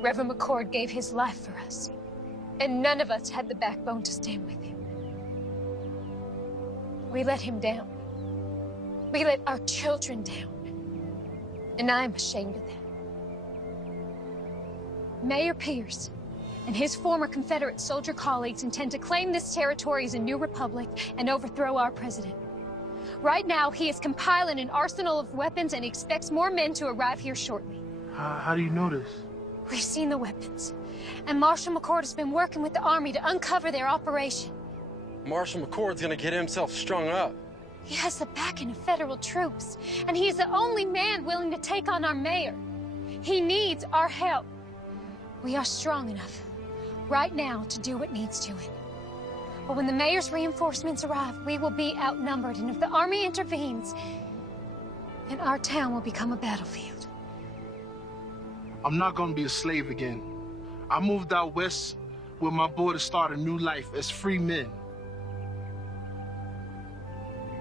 Reverend McCord gave his life for us, and none of us had the backbone to stand with him. We let him down. We let our children down. And I'm ashamed of that. Mayor Pierce and his former Confederate soldier colleagues intend to claim this territory as a new republic and overthrow our president. Right now, he is compiling an arsenal of weapons and expects more men to arrive here shortly. How do you know this? We've seen the weapons, and Marshal McCord has been working with the Army to uncover their operation. Marshal McCord's gonna get himself strung up. He has the backing of federal troops, and he is the only man willing to take on our mayor. He needs our help. We are strong enough right now to do what needs doing. But when the mayor's reinforcements arrive, we will be outnumbered, and if the army intervenes, then our town will become a battlefield. I'm not gonna be a slave again. I moved out west with my boy to start a new life as free men.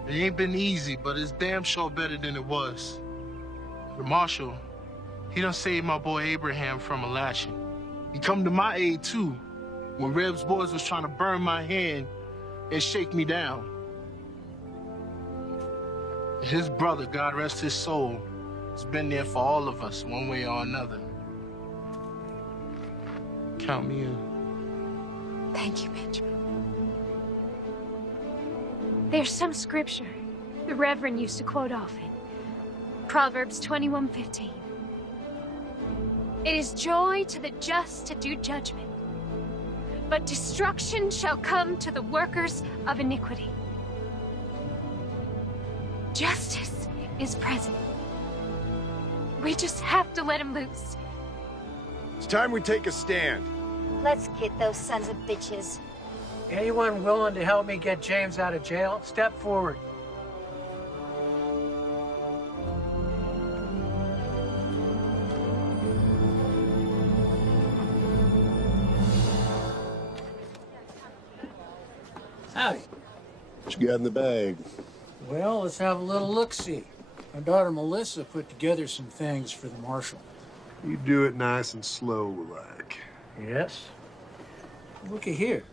It ain't been easy, but it's damn sure better than it was. The marshal, he done saved my boy Abraham from a lashing. He come to my aid too, when Reb's boys was trying to burn my hand and shake me down. His brother, God rest his soul, has been there for all of us, one way or another. Count me in. Thank you, Benjamin. There's some scripture the Reverend used to quote often. Proverbs 21:15. It is joy to the just to do judgment, but destruction shall come to the workers of iniquity. Justice is present. We just have to let him loose. It's time we take a stand. Let's get those sons of bitches. Anyone willing to help me get James out of jail, step forward. Howdy. What you got in the bag? Well, let's have a little look-see. My daughter Melissa put together some things for the marshal. You do it nice and slow, like. Yes? Looky here.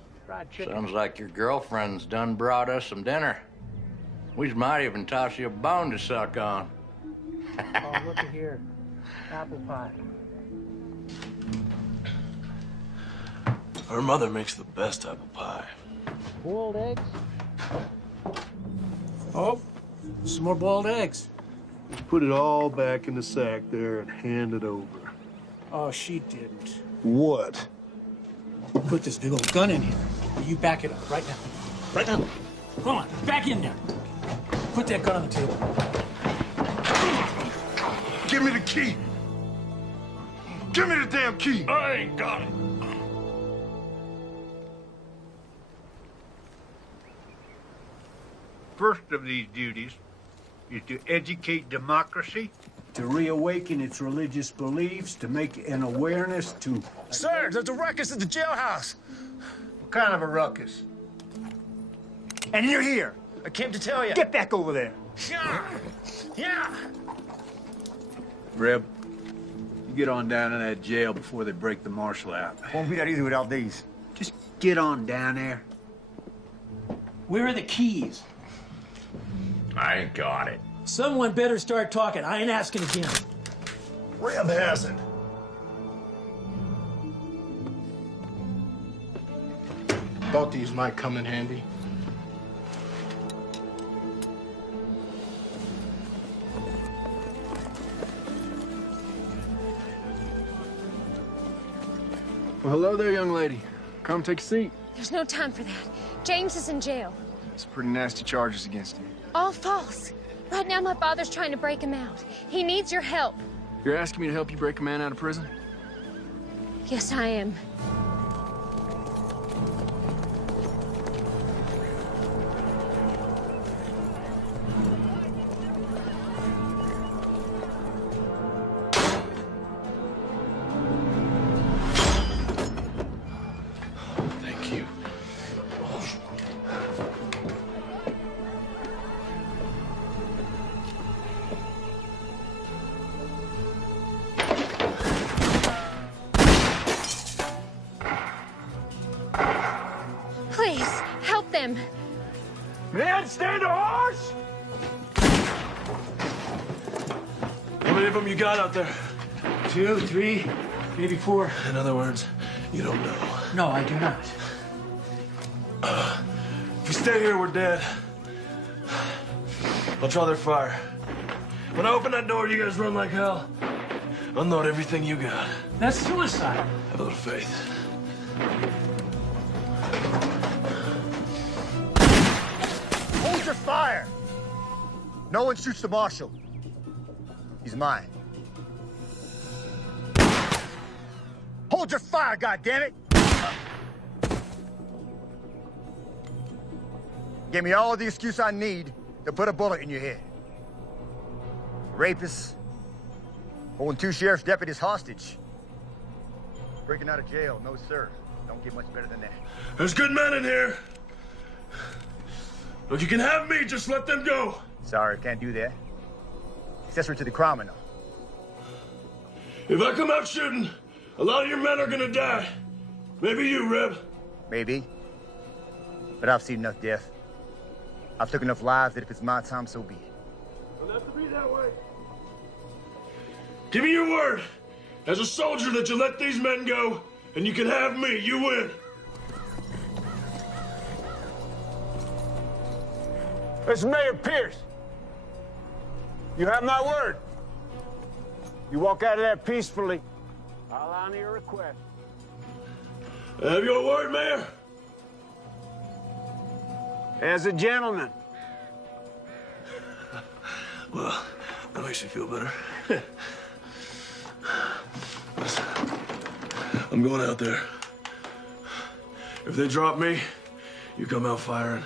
Sounds like your girlfriend's done brought us some dinner. We might even toss you a bone to suck on. Oh, looky here. Apple pie. Her mother makes the best apple pie. Boiled eggs? Oh, some more boiled eggs. Just put it all back in the sack there and hand it over. Oh, she didn't. What? Put this big old gun in here. You back it up right now. Right now. Come on, back in there. Put that gun on the table. Give me the key. Give me the damn key. I ain't got it. First of these duties is to educate democracy, to reawaken its religious beliefs, to make an awareness to... Sir, there's a ruckus at the jailhouse. What kind of a ruckus? And you're here. I came to tell you. Get back over there. Yeah. Reb, you get on down in that jail before they break the marshal out. Won't be that easy without these. Just get on down there. Where are the keys? I ain't got it. Someone better start talking. I ain't asking again. Reb has it. Thought these might come in handy. Well, hello there, young lady. Come take a seat. There's no time for that. James is in jail. It's pretty nasty charges against him. All false. Right now, my father's trying to break him out. He needs your help. You're asking me to help you break a man out of prison? Yes, I am. Thank you. Please, help them. Man, stand a horse! How many of them you got out there? 2, 3, maybe 4. In other words, You don't know. No, I do not. If we stay here, we're dead. I'll try their fire. When I open that door, you guys run like hell. Unload everything you got. That's suicide. Have a little faith. Hold your fire! No one shoots the marshal. He's mine. Hold your fire, goddammit! Give me all the excuse I need to put a bullet in your head. Rapists, holding 2 sheriff's deputies hostage. Breaking out of jail, no sir. Don't get much better than that. There's good men in here. Look, you can have me, just let them go. Sorry, can't do that. Accessory to the crime and all. If I come out shooting, a lot of your men are gonna die. Maybe you, Reb. Maybe. But I've seen enough death. I've took enough lives that if it's my time, so be it. It'll have to be that way. Give me your word, as a soldier, that you let these men go, and you can have me. You win. This is Mayor Pierce. You have my word. You walk out of there peacefully, I'll honor your request. I have your word, Mayor. As a gentleman. Well, that makes me feel better. Listen, I'm going out there. If they drop me, you come out firing.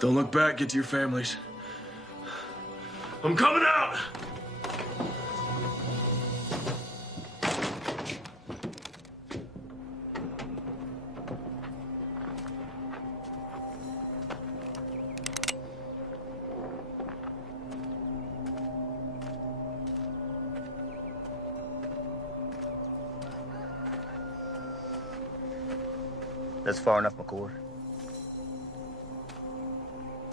Don't look back, get to your families. I'm coming out! That's far enough, McCord.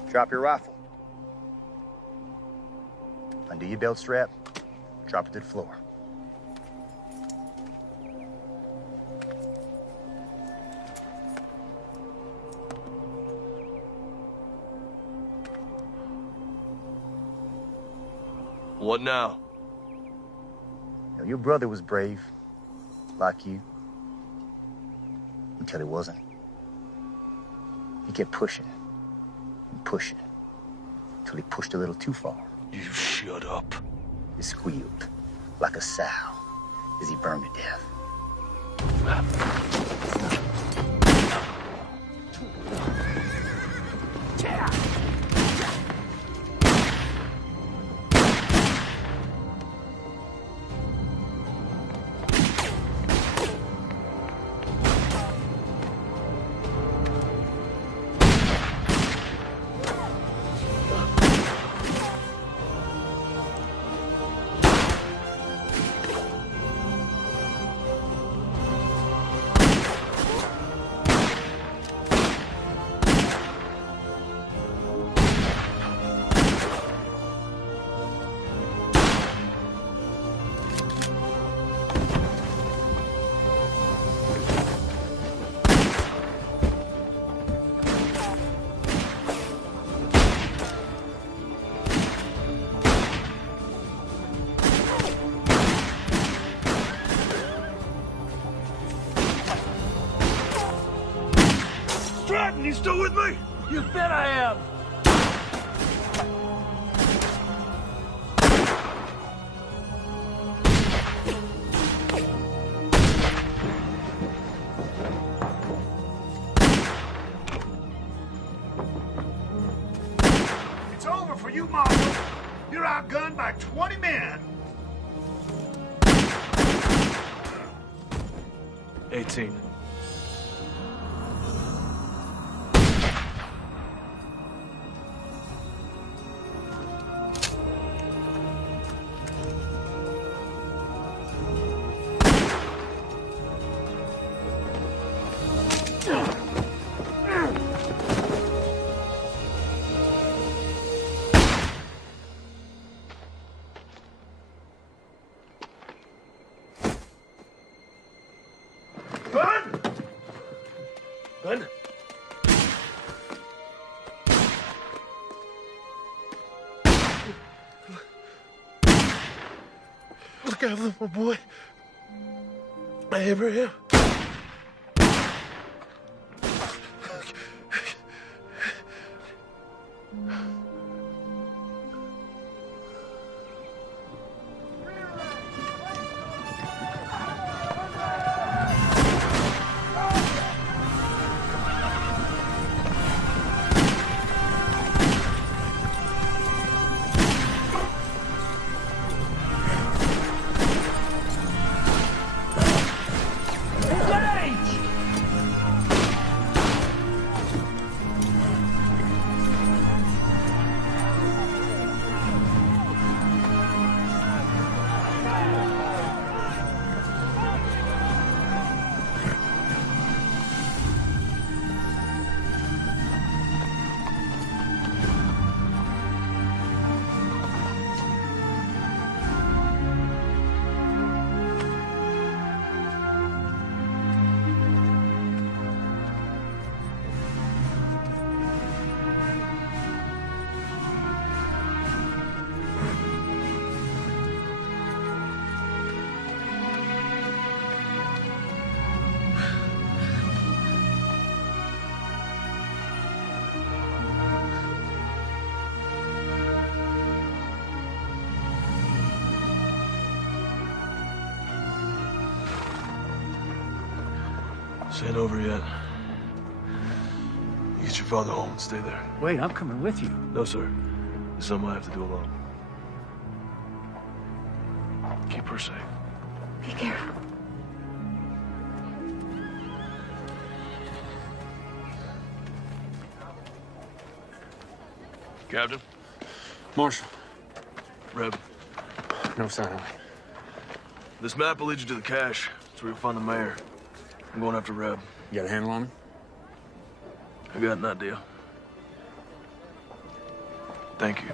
Drop your rifle. Undo your belt strap. Drop it to the floor. What now? You know, your brother was brave, like you, until he wasn't. He kept pushing and pushing till he pushed a little too far. You shut up. He squealed like a sow as he burned to death. You still with me? You bet I am. It's over for you, Marshal. You're outgunned by 20 men. 18. Gun? Look out for my boy. Abraham. This ain't over yet. You get your father home and stay there. Wait, I'm coming with you. No, sir. It's something I have to do alone. Keep her safe. Be careful. Captain? Marshal. Reb. No sign of it. This map will lead you to the cache. That's where you'll find the mayor. I'm going after Reb. You got a handle on him? I got an idea. Thank you.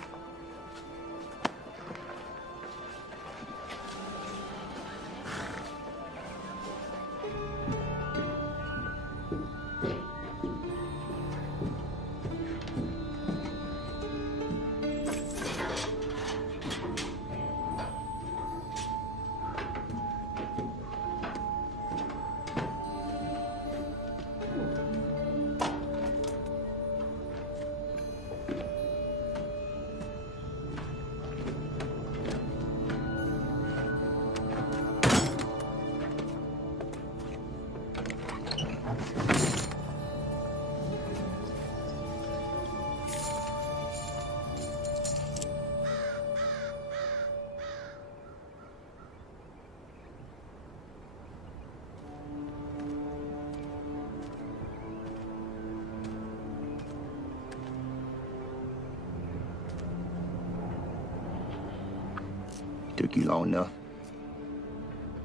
Took you long enough.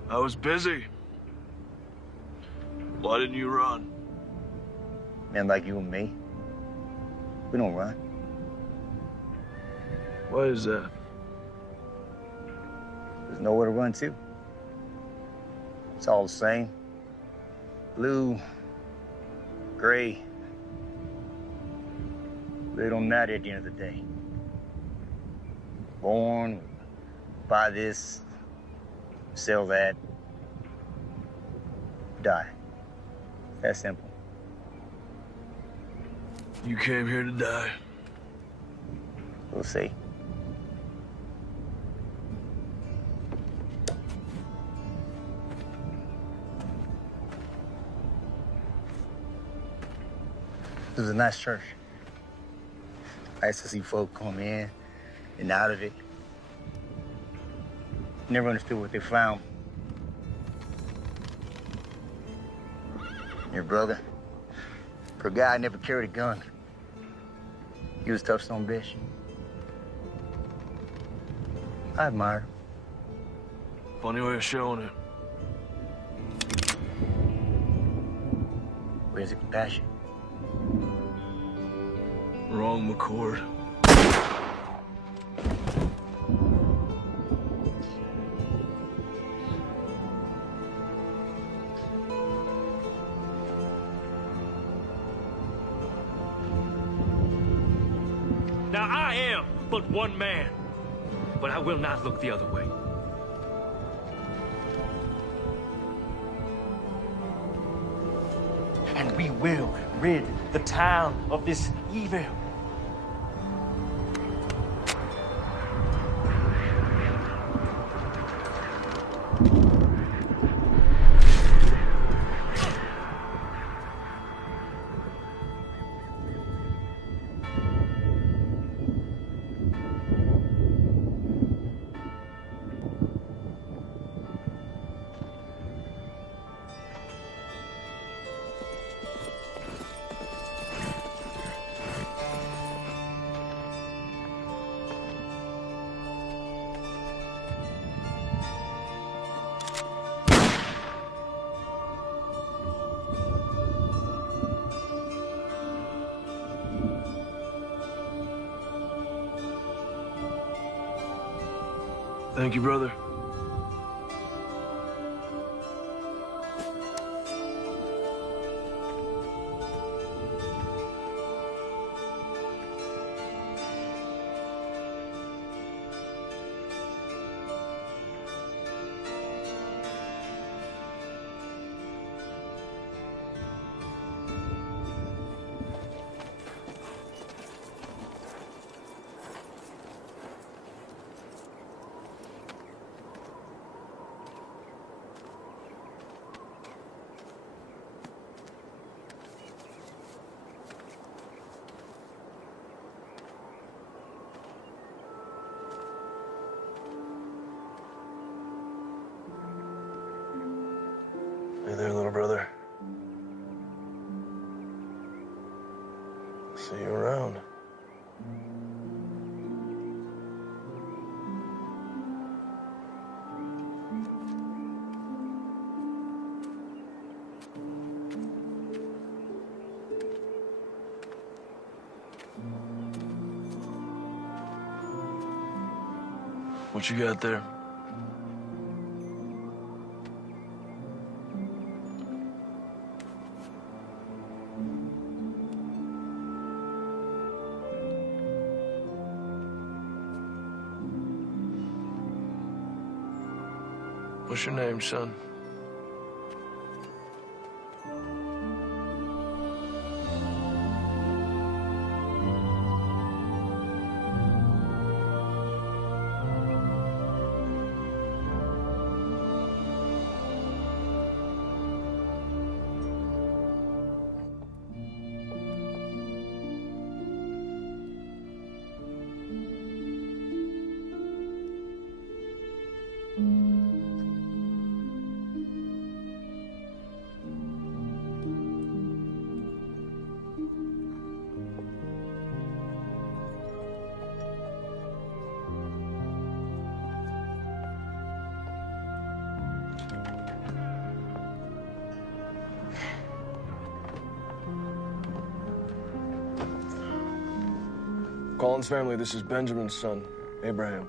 I was busy. Why didn't you run? Men like you and me, we don't run. Why is that? There's nowhere to run to. It's all the same. Blue, gray. They don't matter at the end of the day. Born, buy this, sell that, die. That simple. You came here to die. We'll see. It was a nice church. Nice to see folk come in and out of it. Never understood what they found. Your brother, for a guy never carried a gun. He was a tough son of a bitch. I admire him. Funny way of showing it. Where's the compassion? Wrong, McCord. Now I am but one man, but I will not look the other way. And we will rid the town of this evil. Thank you, brother. Hey there, little brother. See you around. What you got there? What's your name, son? Collins family, this is Benjamin's son, Abraham.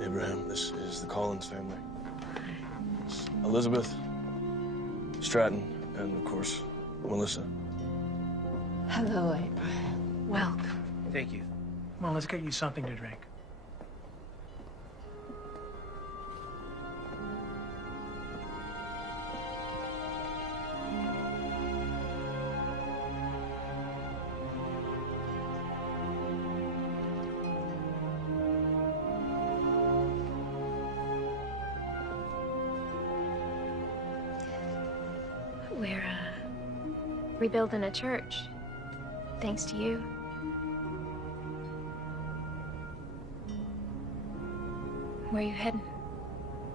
Abraham, this is the Collins family. It's Elizabeth, Stratton, and of course, Melissa. Hello, Abraham. Welcome. Thank you. Come on, let's get you something to drink. We're, rebuilding a church, thanks to you. Where are you heading?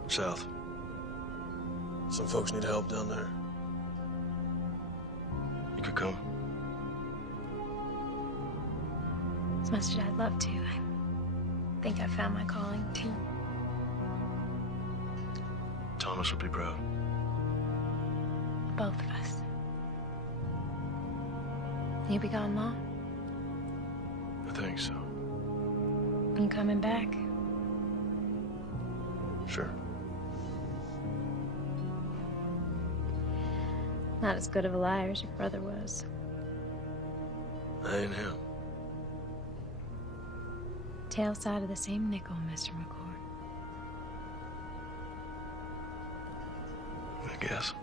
South. Some folks need help down there. You could come. As much as I'd love to, I think I found my calling, too. Thomas would be proud. Both of us. You be gone long? I think so. You coming back? Sure. Not as good of a liar as your brother was. I ain't him. tail side of the same nickel, Mr. McCord. I guess.